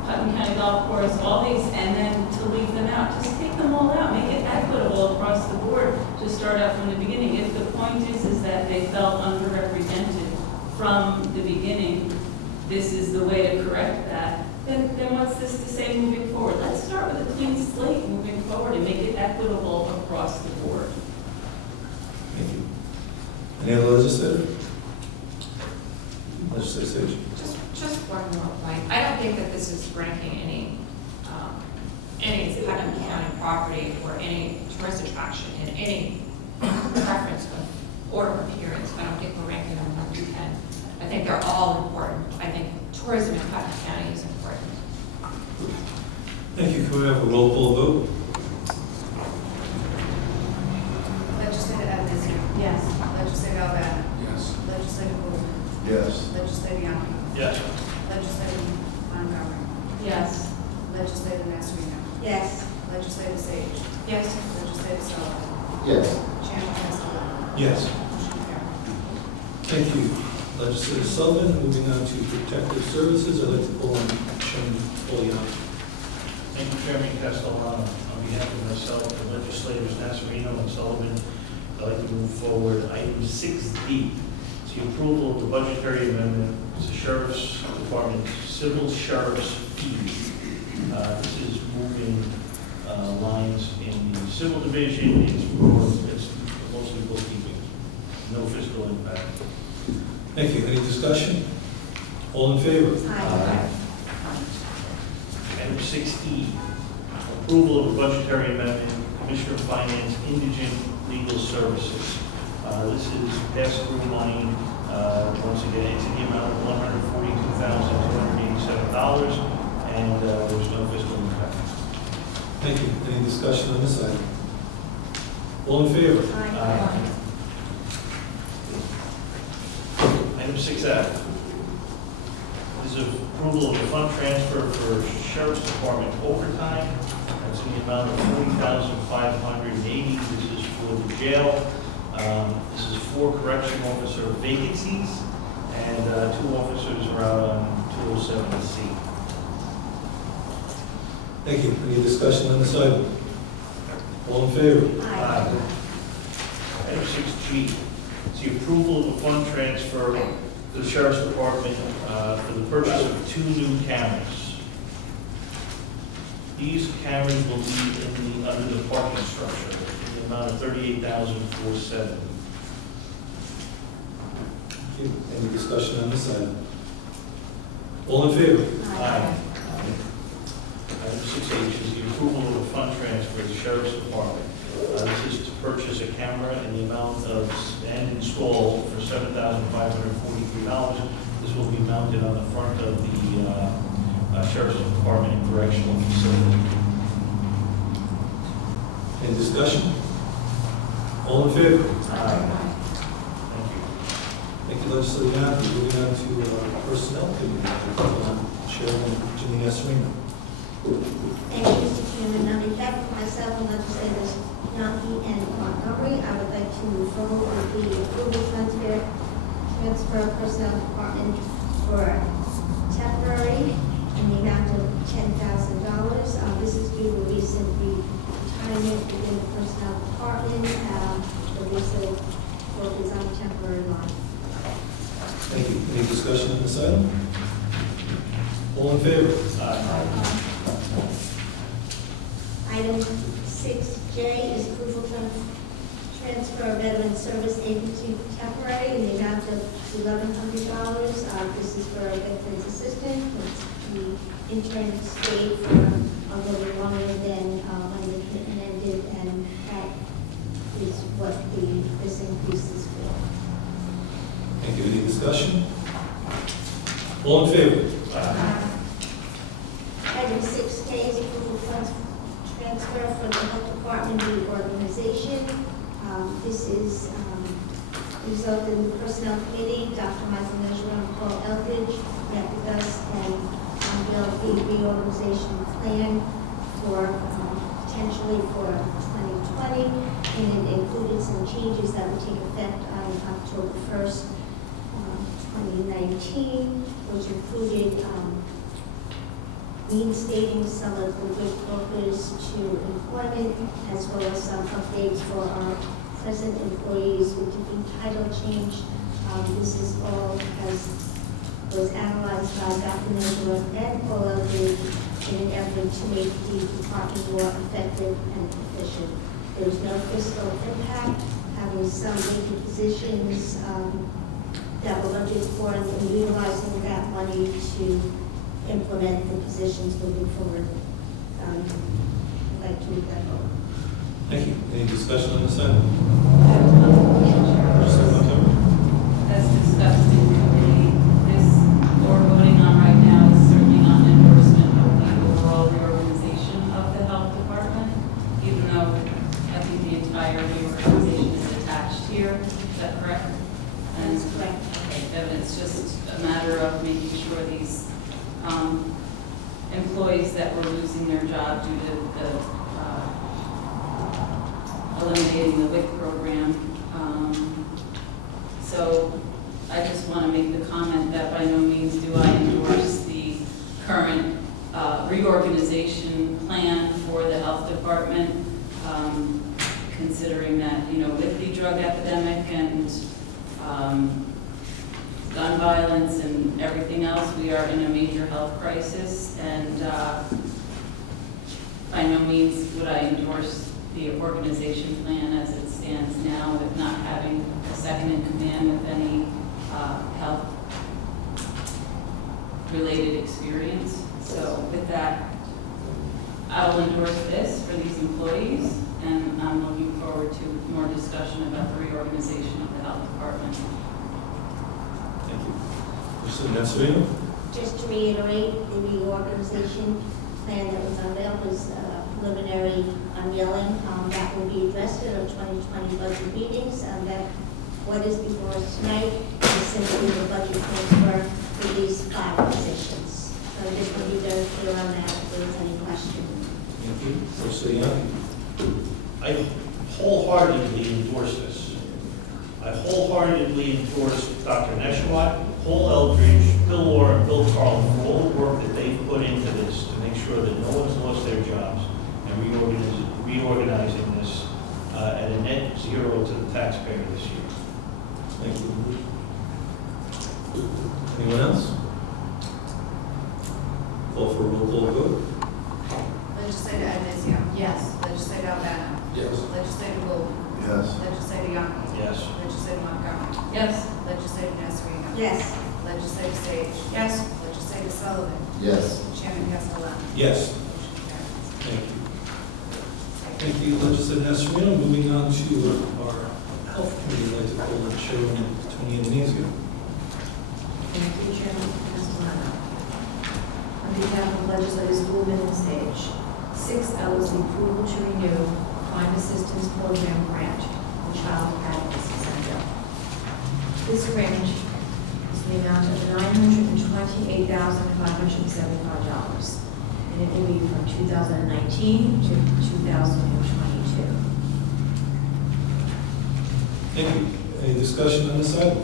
Putnam County Golf Course, all these, and then to leave them out. Just take them all out, make it equitable across the board to start out from the beginning. If the point is that they felt underrepresented from the beginning, this is the way to correct that, then what's this to say moving forward? Let's start with a clean slate moving forward and make it equitable across the board. Thank you. Any other legislator? Legislator Sage. just one more point. I don't think that this is ranking any Putnam County property or any tourist attraction in any preference of order of appearance. I don't think we're ranking them 1 through 10. I think they're all important. I think tourism in Putnam County is important. Thank you. Can we have a roll call vote? Legislator Adamski. Yes. Legislator Albano. Yes. Legislator Goldman. Yes. Legislator Young. Yes. Legislator Montgomery. Yes. Legislator Masserino. Yes. Legislator Sage. Yes. Legislator Sullivan. Yes. Chairman Castellano. Yes. Motion carried. Thank you, Legislator Sullivan. Moving on to protective services, I'd like to call on Chairman Poliano. Thank you, Chairman Castellano. On behalf of myself and legislators Nasarino and Sullivan, I'd like to move forward item 6D. It's the approval of the budgetary amendment to the Sheriff's Department Civil Sheriff's fees. This is moving lines in the civil division. It's mostly bookkeeping. No fiscal impact. Thank you. Any discussion? All in favor? Aye. Item 6E, approval of the budgetary amendment, Commissioner of Finance, Indigent Legal Services. This is pass-through money. Once again, it's in the amount of $142,287, and there's no fiscal impact. Thank you. Any discussion on this item? All in favor? Aye. Item 6F. This is approval of the fund transfer for Sheriff's Department overtime. That's in the amount of $40,580. This is for the jail. This is 4 correction officer vacancies, and 2 officers are out on 207C. Thank you. Any discussion on this item? All in favor? Aye. Item 6G is the approval of a fund transfer to the Sheriff's Department for the purchase of 2 new cameras. These cameras will be under the parking structure in the amount of $38,470. Thank you. Any discussion on this item? All in favor? Aye. Item 6H is the approval of a fund transfer to the Sheriff's Department. This is to purchase a camera in the amount of, and install for $7,543. This will be mounted on the front of the Sheriff's Department and Correctional Facility. Any discussion? All in favor? Thank you. Thank you, Legislator Yap. Moving on to Personnel Committee. Chairman Janine Esrino. Thank you, Mr. Chairman. On behalf of myself and legislators Yonke and Montgomery, I would like to move forward with the approval transfer personnel department for temporary in the amount of $10,000. This is due to recent retirement within the personnel department. The recent work is on a temporary line. Thank you. Any discussion on this item? All in favor? Item 6J is approval to transfer veteran service agency temporary in the amount of $1,100. This is for a veteran's assistant. The intern stayed for a little longer than when the commitment ended, and that is what this increase is for. Thank you. Any discussion? All in favor? Item 6K is approval funds transfer for the health department reorganization. This is resulted in the personnel committee. Dr. Michael Measure and Paul Eldridge met with us and unveiled the reorganization plan for potentially for 2020, and it included some changes that would take effect on October 1st, 2019, which included reinstating some of the wage brokers to employment, as well as some updates for our present employees with different title change. This is all was analyzed by Dr. Nesbitt and Paul Eldridge in an effort to make the department more effective and efficient. There's no fiscal impact, having some vacant positions that were budgeted for, and utilizing that money to implement the positions moving forward. I'd like to move that forward. Thank you. Any discussion on this item? As discussed in committee, this we're voting on right now is certainly not an endorsement of the overall reorganization of the health department, even though I think the entire reorganization is attached here. Is that correct? That is correct. Okay, then it's just a matter of making sure these employees that were losing their job due to the eliminating the WIC program. So I just want to make the comment that by no means do I endorse the current reorganization plan for the health department, considering that, with the drug epidemic and gun violence and everything else, we are in a major health crisis, and by no means would I endorse the organization plan as it stands now, with not having a second in command with any health-related experience. So with that, I will endorse this for these employees, and I'm looking forward to more discussion about the reorganization of the health department. Thank you. Mr. Nesrino? Just to reiterate, the reorganization plan that was unveiled was preliminary unveiling. That will be addressed at our 2020 budget meetings. That what is before us tonight is simply the budget transfer for these 5 positions. So I just want to be very clear on that if there's any question. Thank you. Mr. Young? I wholeheartedly endorse this. I wholeheartedly endorse Dr. Neshwat, Paul Eldridge, Bill Orr, and Bill Carlin for all the work that they've put into this to make sure that no one's lost their jobs and reorganizing this at a net zero to the taxpayer this year. Thank you. Anyone else? Call for a roll call vote. Legislator Adesio. Yes. Legislator Albano. Yes. Legislator Gold. Yes. Legislator Young. Yes. Legislator Montgomery. Yes. Legislator Nasarino. Yes. Legislator Sage. Yes. Legislator Sullivan. Yes. Chairman Castellano. Yes. Motion carries. Thank you. Thank you, Legislator Nasarino. Moving on to our Health Committee, I'd like to call on Chairman Tony Andanizio. Thank you, Chairman Castellano. On behalf of legislators Goldman and Sage, 6 hours the approval to renew Crime Assistance Program grant for Child Advocacy Center. This grant is the amount of $928,575, and it will be from 2019 to 2022. Thank you. Any discussion on this item?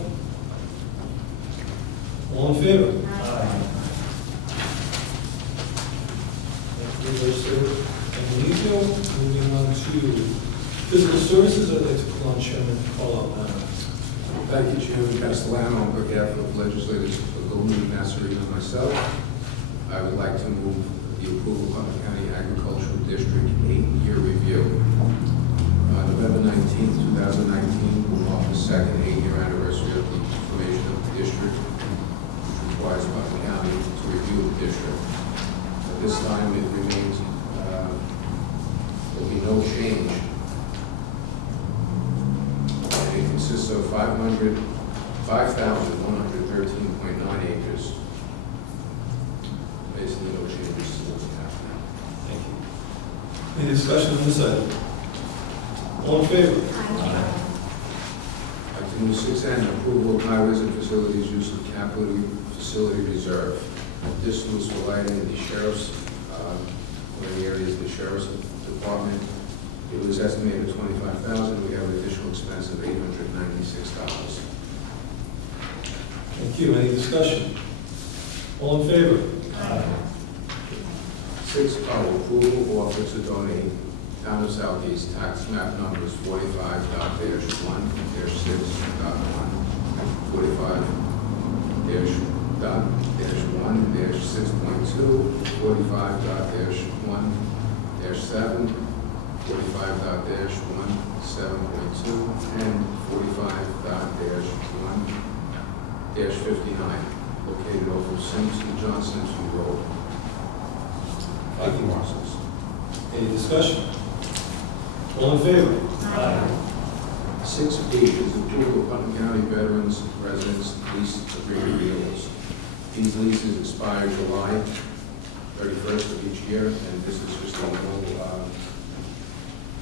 All in favor? Thank you, Legislator Andanizio. Moving on to Physical Services, I'd like to call on Chairman Paul Albano. Thank you, Chairman Castellano. On behalf of legislators Goldman, Nasarino, and myself, I would like to move the approval of Putnam County Agricultural District 8-year review. November 19th, 2019 will mark the second 8-year anniversary of the formation of the district, which requires Putnam County to review the district. At this time, it remains, there will be no change. And it consists of 5,113.9 acres. Basically, no changes to what we have now. Thank you. Any discussion on this item? All in favor? Item 6N, approval of highways and facilities use of capital facility reserve. This was for lighting the sheriff's, one of the areas of the sheriff's department. It was estimated $25,000. We have an additional expense of $896. Thank you. Any discussion? All in favor? 6O, approval of offer to donate Town of Southeast tax map numbers 45.1-6.1, 45-1-6.2, 45.1-7, 45.1-7.2, and 45.1-59, located off of Simpson Johnson Road. Thank you. Any discussion? All in favor? 6B is approval of Putnam County Veterans Residence Lease Agreement renewals. These leases expire July 31st of each year, and this is just a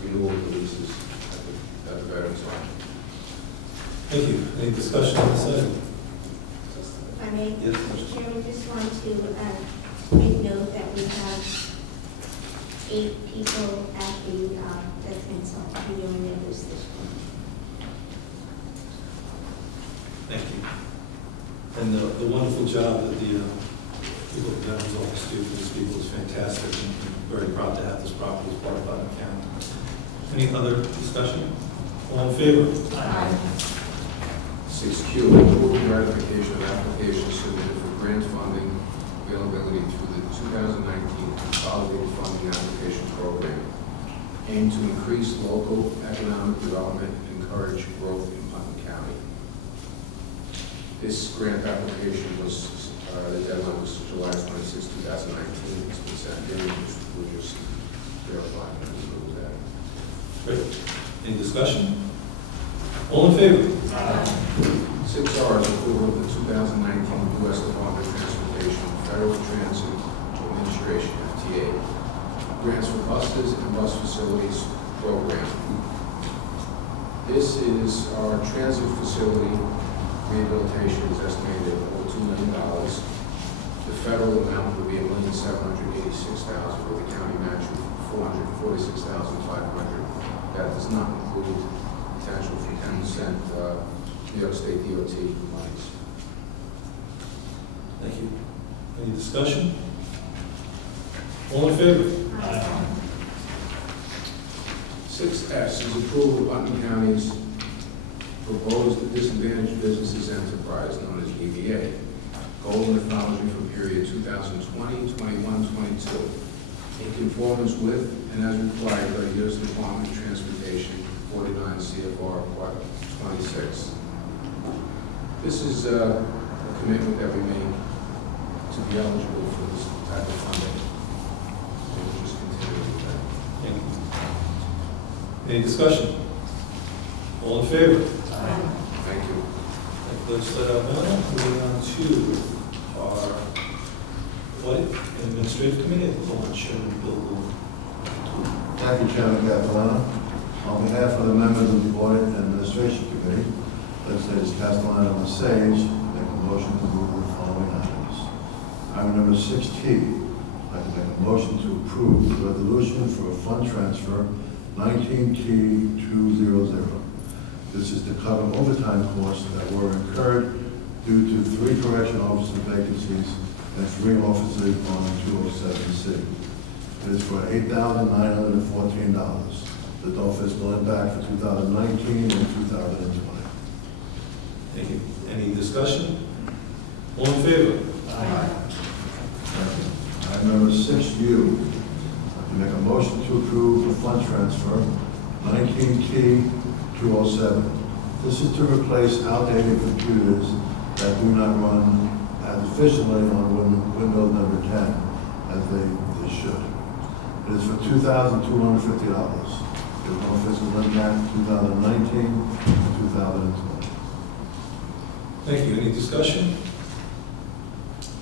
renewal of the leases at the Veterans Home. Thank you. Any discussion on this item? If I may, Yes. Mr. Chairman, just want to make note that we have 8 people at the Veterans Home renewing their lease this week. Thank you. And the wonderful job that the people at the Veterans Office do for these people is fantastic, and I'm very proud to have this property as part of Putnam County. Any other discussion? All in favor? 6Q, approval and ratification of applications submitted for grant funding availability through the 2019 Consolidated Funding Application Program, aimed to increase local economic development and encourage growth in Putnam County. This grant application was, the deadline was July 26, 2019. It's been sent in, which we'll just verify and approve that. Great. Any discussion? All in favor? 6R is approval of the 2019 U.S. Department of Transportation Federal Transit Administration, FTA, grants for buses and bus facilities program. This is our transit facility rehabilitation is estimated at over $2 million. The federal amount would be $1,786,000, with the county match of $446,500. That does not include potential for 10% New York State DOT monies. Thank you. Any discussion? All in favor? 6S is approval of Putnam County's proposed disadvantaged businesses enterprise known as DBA. Goal methodology for period 2020, 21, 22. In conformance with and as required by the U.S. Department of Transportation, 49 CFR Part 26. This is a commitment that we make to be eligible for this type of funding. And we'll just continue with that. Thank you. Any discussion? All in favor? Thank you. Thank you, Legislator Albano. Moving on to our Audit and Administrative Committee. I'll call on Chairman Bill Gould. Thank you, Chairman Castellano. On behalf of the members of the Audit and Administration Committee, Legislators Castellano and Sage, make a motion to move the following items. Item number 6T, I'd like to make a motion to approve the resolution for a fund transfer 19T200. This is to cover overtime costs that were incurred due to 3 correction officer vacancies and 3 officers on 207C. It is for $8,914. There's no fiscal impact for 2019 and 2020. Thank you. Any discussion? All in favor? Item number 6U, to make a motion to approve the fund transfer 19T207. This is to replace outdated computers that do not run as efficiently on Windows number 10 as they should. It is for $2,250. There's no fiscal impact 2019 and 2020. Thank you. Any discussion?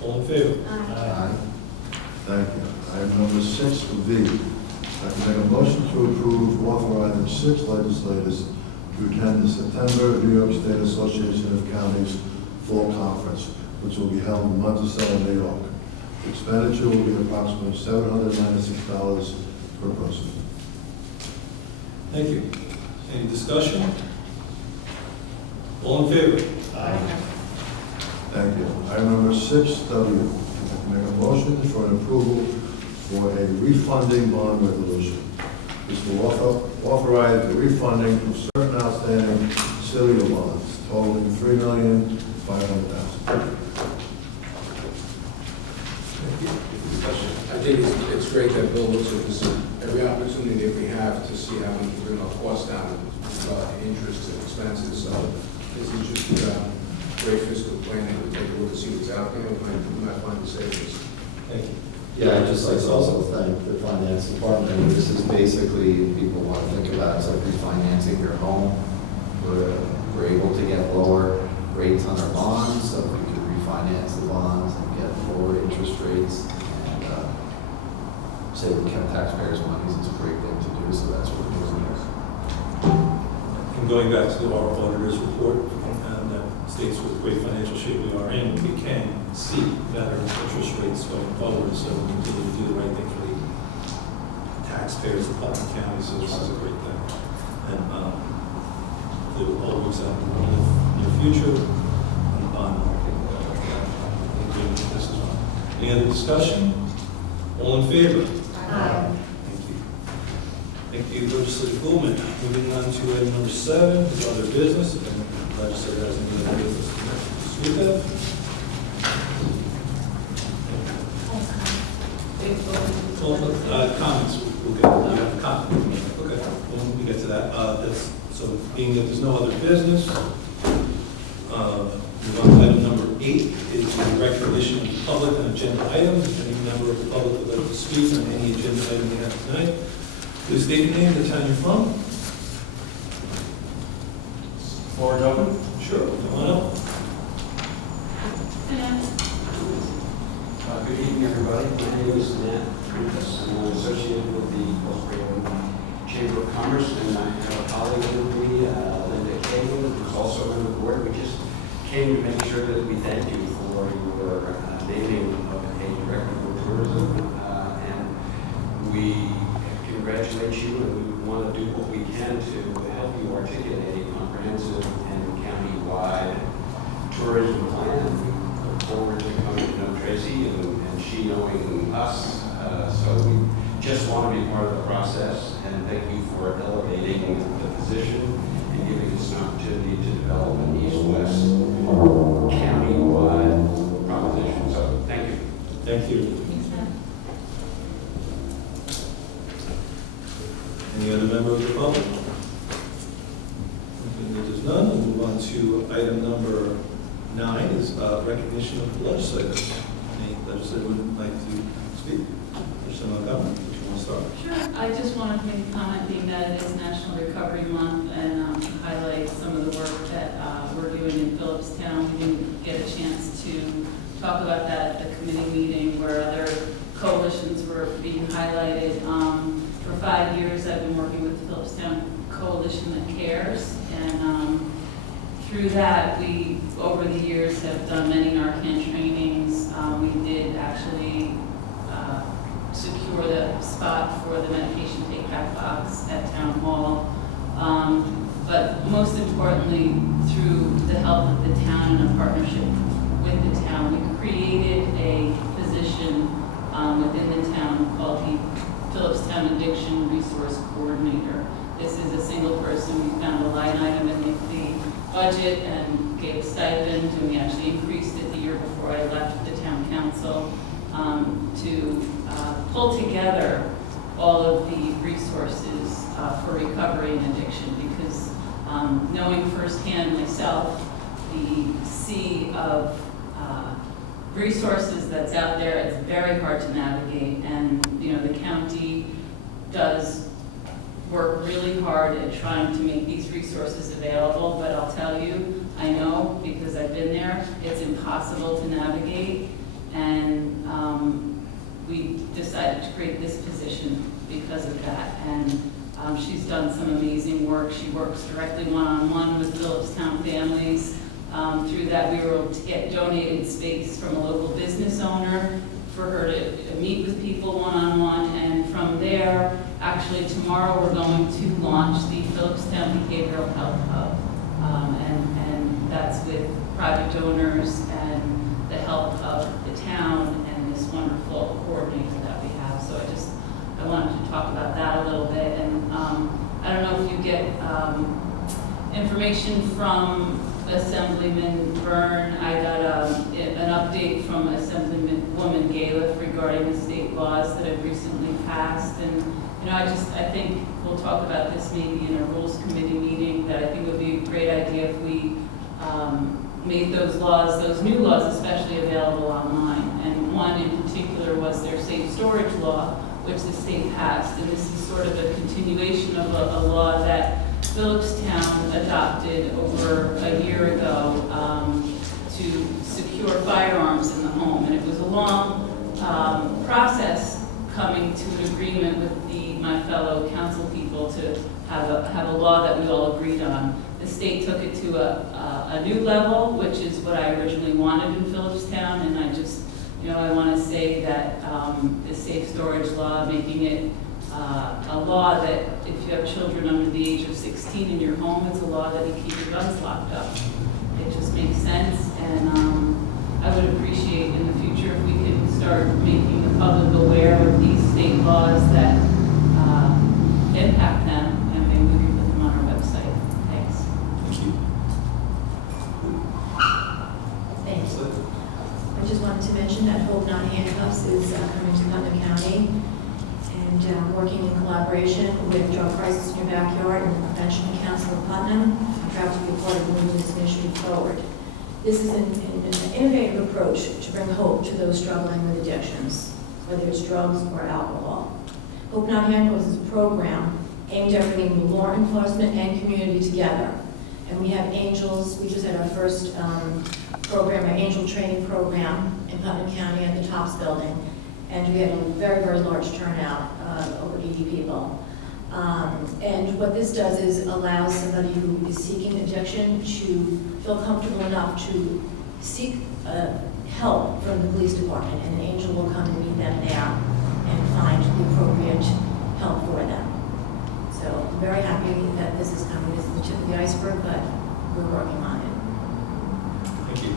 All in favor? Aye. Thank you. Item number 6V, I can make a motion to approve authorizing 6 legislators to attend the September New York State Association of Counties Fall Conference, which will be held in Monticello, New York. The expenditure will be approximately $796 per person. Thank you. Any discussion? All in favor? Thank you. Item number 6W, I can make a motion for an approval for a refunding bond resolution. This will authorize the refunding of certain outstanding cellular bonds totaling $3,500,000. I think it's great that Bill looks at this, every opportunity that we have to see how we can bring our costs down, interest and expenses. So this is just great fiscal planning. We take a look and see what's out there and we might find the savings. Thank you. Yeah, I'd just like to also thank the finance department. This is basically, people want to think about, it's like refinancing their home. We're able to get lower rates on our bonds, so we could refinance the bonds and get lower interest rates. And say we kept taxpayers' money, it's a great thing to do, so that's what we're doing here. And going back to our auditor's report, that states with great financial shape we are in, we can see better interest rates going forward, so we continue to do the right thing for the taxpayers of Putnam County, so this is a great thing. And it will all works out in the near future, and the bond market, this as well. Any other discussion? All in favor? Aye. Thank you. Thank you, Legislator Goldman. Moving on to item number 7, is other business. If any legislator has any other business to speak of. Comments. We'll get you have a comment. Okay, when we get to that. So being that there's no other business, move on to item number 8 is the recognition of the public on agenda items. If any member of the public would like to speak on any agenda item we have tonight, please state your name and the town you're from. Floor is open. Sure, come on up. Good evening, everybody. My name is Matt Lucas. I'm associated with the Coast Raven Chamber of Commerce, and I have a colleague with me, Linda Cagle, who's also on the board. We just came to make sure that we thank you for your naming of a director of tourism, and we congratulate you, and we want to do what we can to help you articulate a comprehensive and county-wide tourism plan. We look forward to coming to know Tracy and she knowing us. So we just want to be part of the process, and thank you for elevating the position and giving us an opportunity to develop an east-west county-wide proposition. So, thank you. Thank you. Any other member of the public? If there's none, we'll move on to item number 9 is recognition of the legislators. Any legislator would like to speak? Legislator Montgomery, would you want to start? Sure. I just wanted to make a comment, being that it is National Recovery Month, and highlight some of the work that we're doing in Phillipstown. We didn't get a chance to talk about that at the committee meeting where other coalitions were being highlighted. For 5 years, I've been working with the Phillipstown Coalition That Cares, and through that, we, over the years, have done many Narcan trainings. We did actually secure the spot for the medication take-back box at Town Hall. But most importantly, through the help of the town and a partnership with the town, we created a position within the town called the Phillipstown Addiction Resource Coordinator. This is a single person. We found a line item in the budget and gave a stipend, and we actually increased it the year before I left the town council to pull together all of the resources for recovery and addiction, because knowing firsthand myself the sea of resources that's out there, it's very hard to navigate, and the county does work really hard at trying to make these resources available, but I'll tell you, I know because I've been there, it's impossible to navigate, and we decided to create this position because of that. And she's done some amazing work. She works directly one-on-one with Phillipstown families. Through that, we were able to get donated space from a local business owner for her to meet with people one-on-one. And from there, actually tomorrow we're going to launch the Phillipstown Behavioral Health Hub. And that's with private donors and the help of the town and this wonderful coordinator that we have. So I wanted to talk about that a little bit. And I don't know if you get information from Assemblyman Byrne. I got an update from Assemblywoman Galef regarding the state laws that have recently passed. And I think we'll talk about this maybe in a Rules Committee meeting, that I think it would be a great idea if we made those laws, those new laws especially, available online. And one in particular was their safe storage law, which the state passed. And this is sort of a continuation of a law that Phillipstown adopted over a year ago to secure firearms in the home. And it was a long process coming to an agreement with my fellow council people to have a law that we all agreed on. The state took it to a new level, which is what I originally wanted in Phillipstown, and I want to say that the safe storage law, making it a law that if you have children under the age of 16 in your home, it's a law that you keep your guns locked up. It just makes sense, and I would appreciate in the future if we could start making the public aware of these state laws that impact them, and maybe we can put them on our website. Thanks. Thank you. Thanks. I just wanted to mention that Hope Not Handcuffs is coming to Putnam County, and working in collaboration with Drug Crisis in Your Backyard and the Prevention Council of Putnam. I'm proud to be a part of moving this initiative forward. This is an innovative approach to bring hope to those struggling with addictions, whether it's drugs or alcohol. Hope Not Handcuffs is a program aimed at bringing law enforcement and community together. And we have angels. We just had our first program, our angel training program in Putnam County at the Tops Building. And we had a very, very large turnout, over 80 people. And what this does is allows somebody who is seeking addiction to feel comfortable enough to seek help from the police department, and an angel will come and meet them there and find the appropriate help for them. So I'm very happy that this is coming. This is the tip of the iceberg, but we're working on it. Thank you.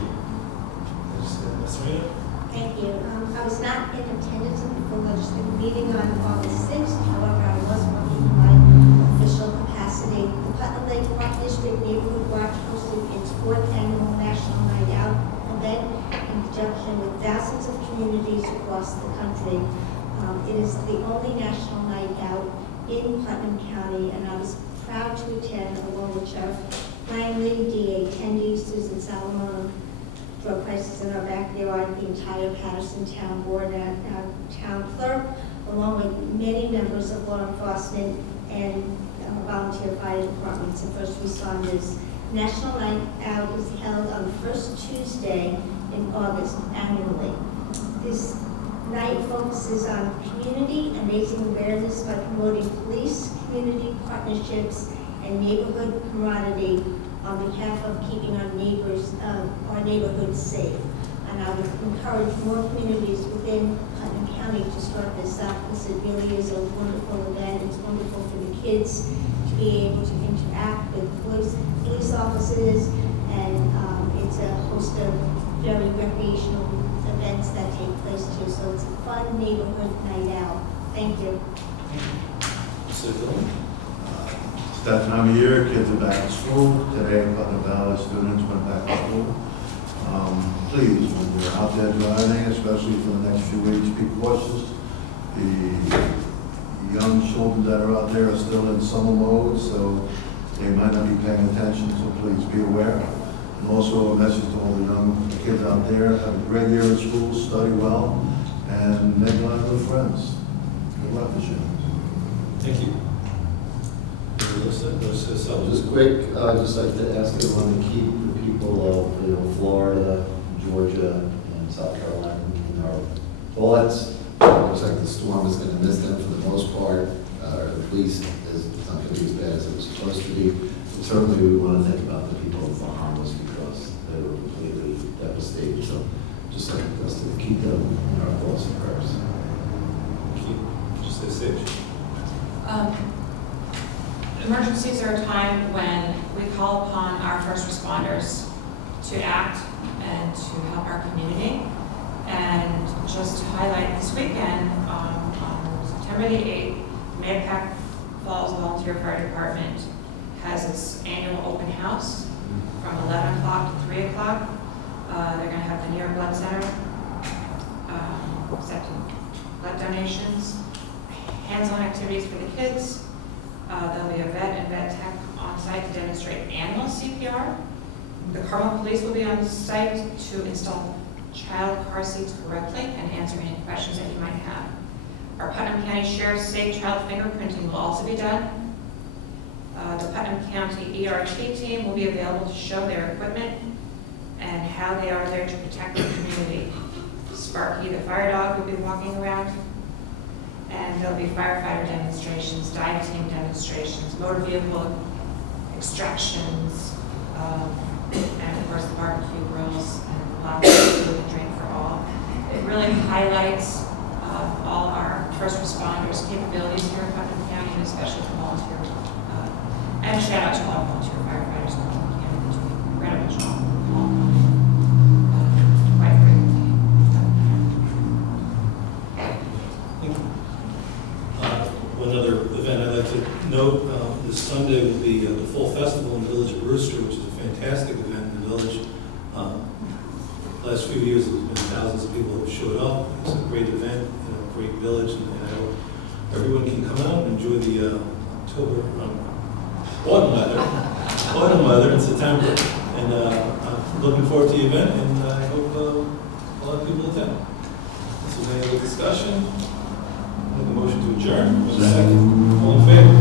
Ms. Serena? Thank you. I was not in attendance at the legislative meeting meeting on August 6th. However, I was working in my official capacity. The Putnam Lake Park District Neighborhood Watch hosted its 4th annual National Night Out event in conjunction with thousands of communities across the country. It is the only national night out in Putnam County, and I was proud to attend along with Sheriff Langley, DA Tendy, Susan Salomon, drug crisis in our backyard, the entire Patterson Town Board, and our town clerk, along with many members of law enforcement and volunteer fire departments and first responders. National Night Out is held on the first Tuesday in August annually. This night focuses on community and raising awareness by promoting police, community partnerships, and neighborhood camaraderie on behalf of keeping our neighborhoods safe. And I would encourage more communities within Putnam County to start this up, because it really is a wonderful event. It's wonderful for the kids to be able to interact with police officers, and it's a host of very recreational events that take place too. So it's a fun neighborhood night out. Thank you. Mr. Dillon? It's that time of year, kids are back at school. Today, Putnam Valley students went back to school. Please, when you're out there driving, especially for the next few weeks, be cautious. The young children that are out there are still in summer mode, so they might not be paying attention, so please be aware. And also a message to all the young kids out there: have a great year in school, study well, and make a lot of good friends. Good luck this year. Thank you. Just quick, I'd just like to ask everyone to keep the people of Florida, Georgia, and South Carolina in our thoughts. Looks like the storm is going to miss them for the most part, or at least it's not going to be as bad as it was supposed to be. But certainly we want to think about the people of the Bahamas, because they were completely devastated. So just like us to keep them in our thoughts and prayers. Just stay safe. Emergencies are a time when we call upon our first responders to act and to help our community. And just to highlight this weekend, on September the 8th, Mayapack Falls Volunteer Fire Department has its annual open house from 11 o'clock to 3 o'clock. They're going to have the New York Blood Center accepting blood donations, hands-on activities for the kids. There'll be a vet and vet tech on site to demonstrate animal CPR. The Carmel Police will be on site to install child car seats correctly and answer any questions that you might have. Our Putnam County Sheriff's Safe Child Fingerprinting will also be done. The Putnam County ERT team will be available to show their equipment and how they are there to protect the community. Sparky, the fire dog, will be walking around. And there'll be firefighter demonstrations, dive team demonstrations, motor vehicle extractions, and of course the barbecue grills and lots of food and drink for all. It really highlights all our first responders' capabilities here in Putnam County, and especially the volunteers. And a shout out to all volunteer firefighters in Putnam County who do an incredible job. Quite great. Another event I'd like to note, this Sunday will be the Fall Festival in the Village of Brewster, which is a fantastic event in the village. Last few years, there's been thousands of people who have showed up. It's a great event, a great village, and I hope everyone can come out and enjoy the autumn weather in September. And I'm looking forward to the event, and I hope a lot of people attend. This is any other discussion. Make a motion to adjourn. Second. All in favor?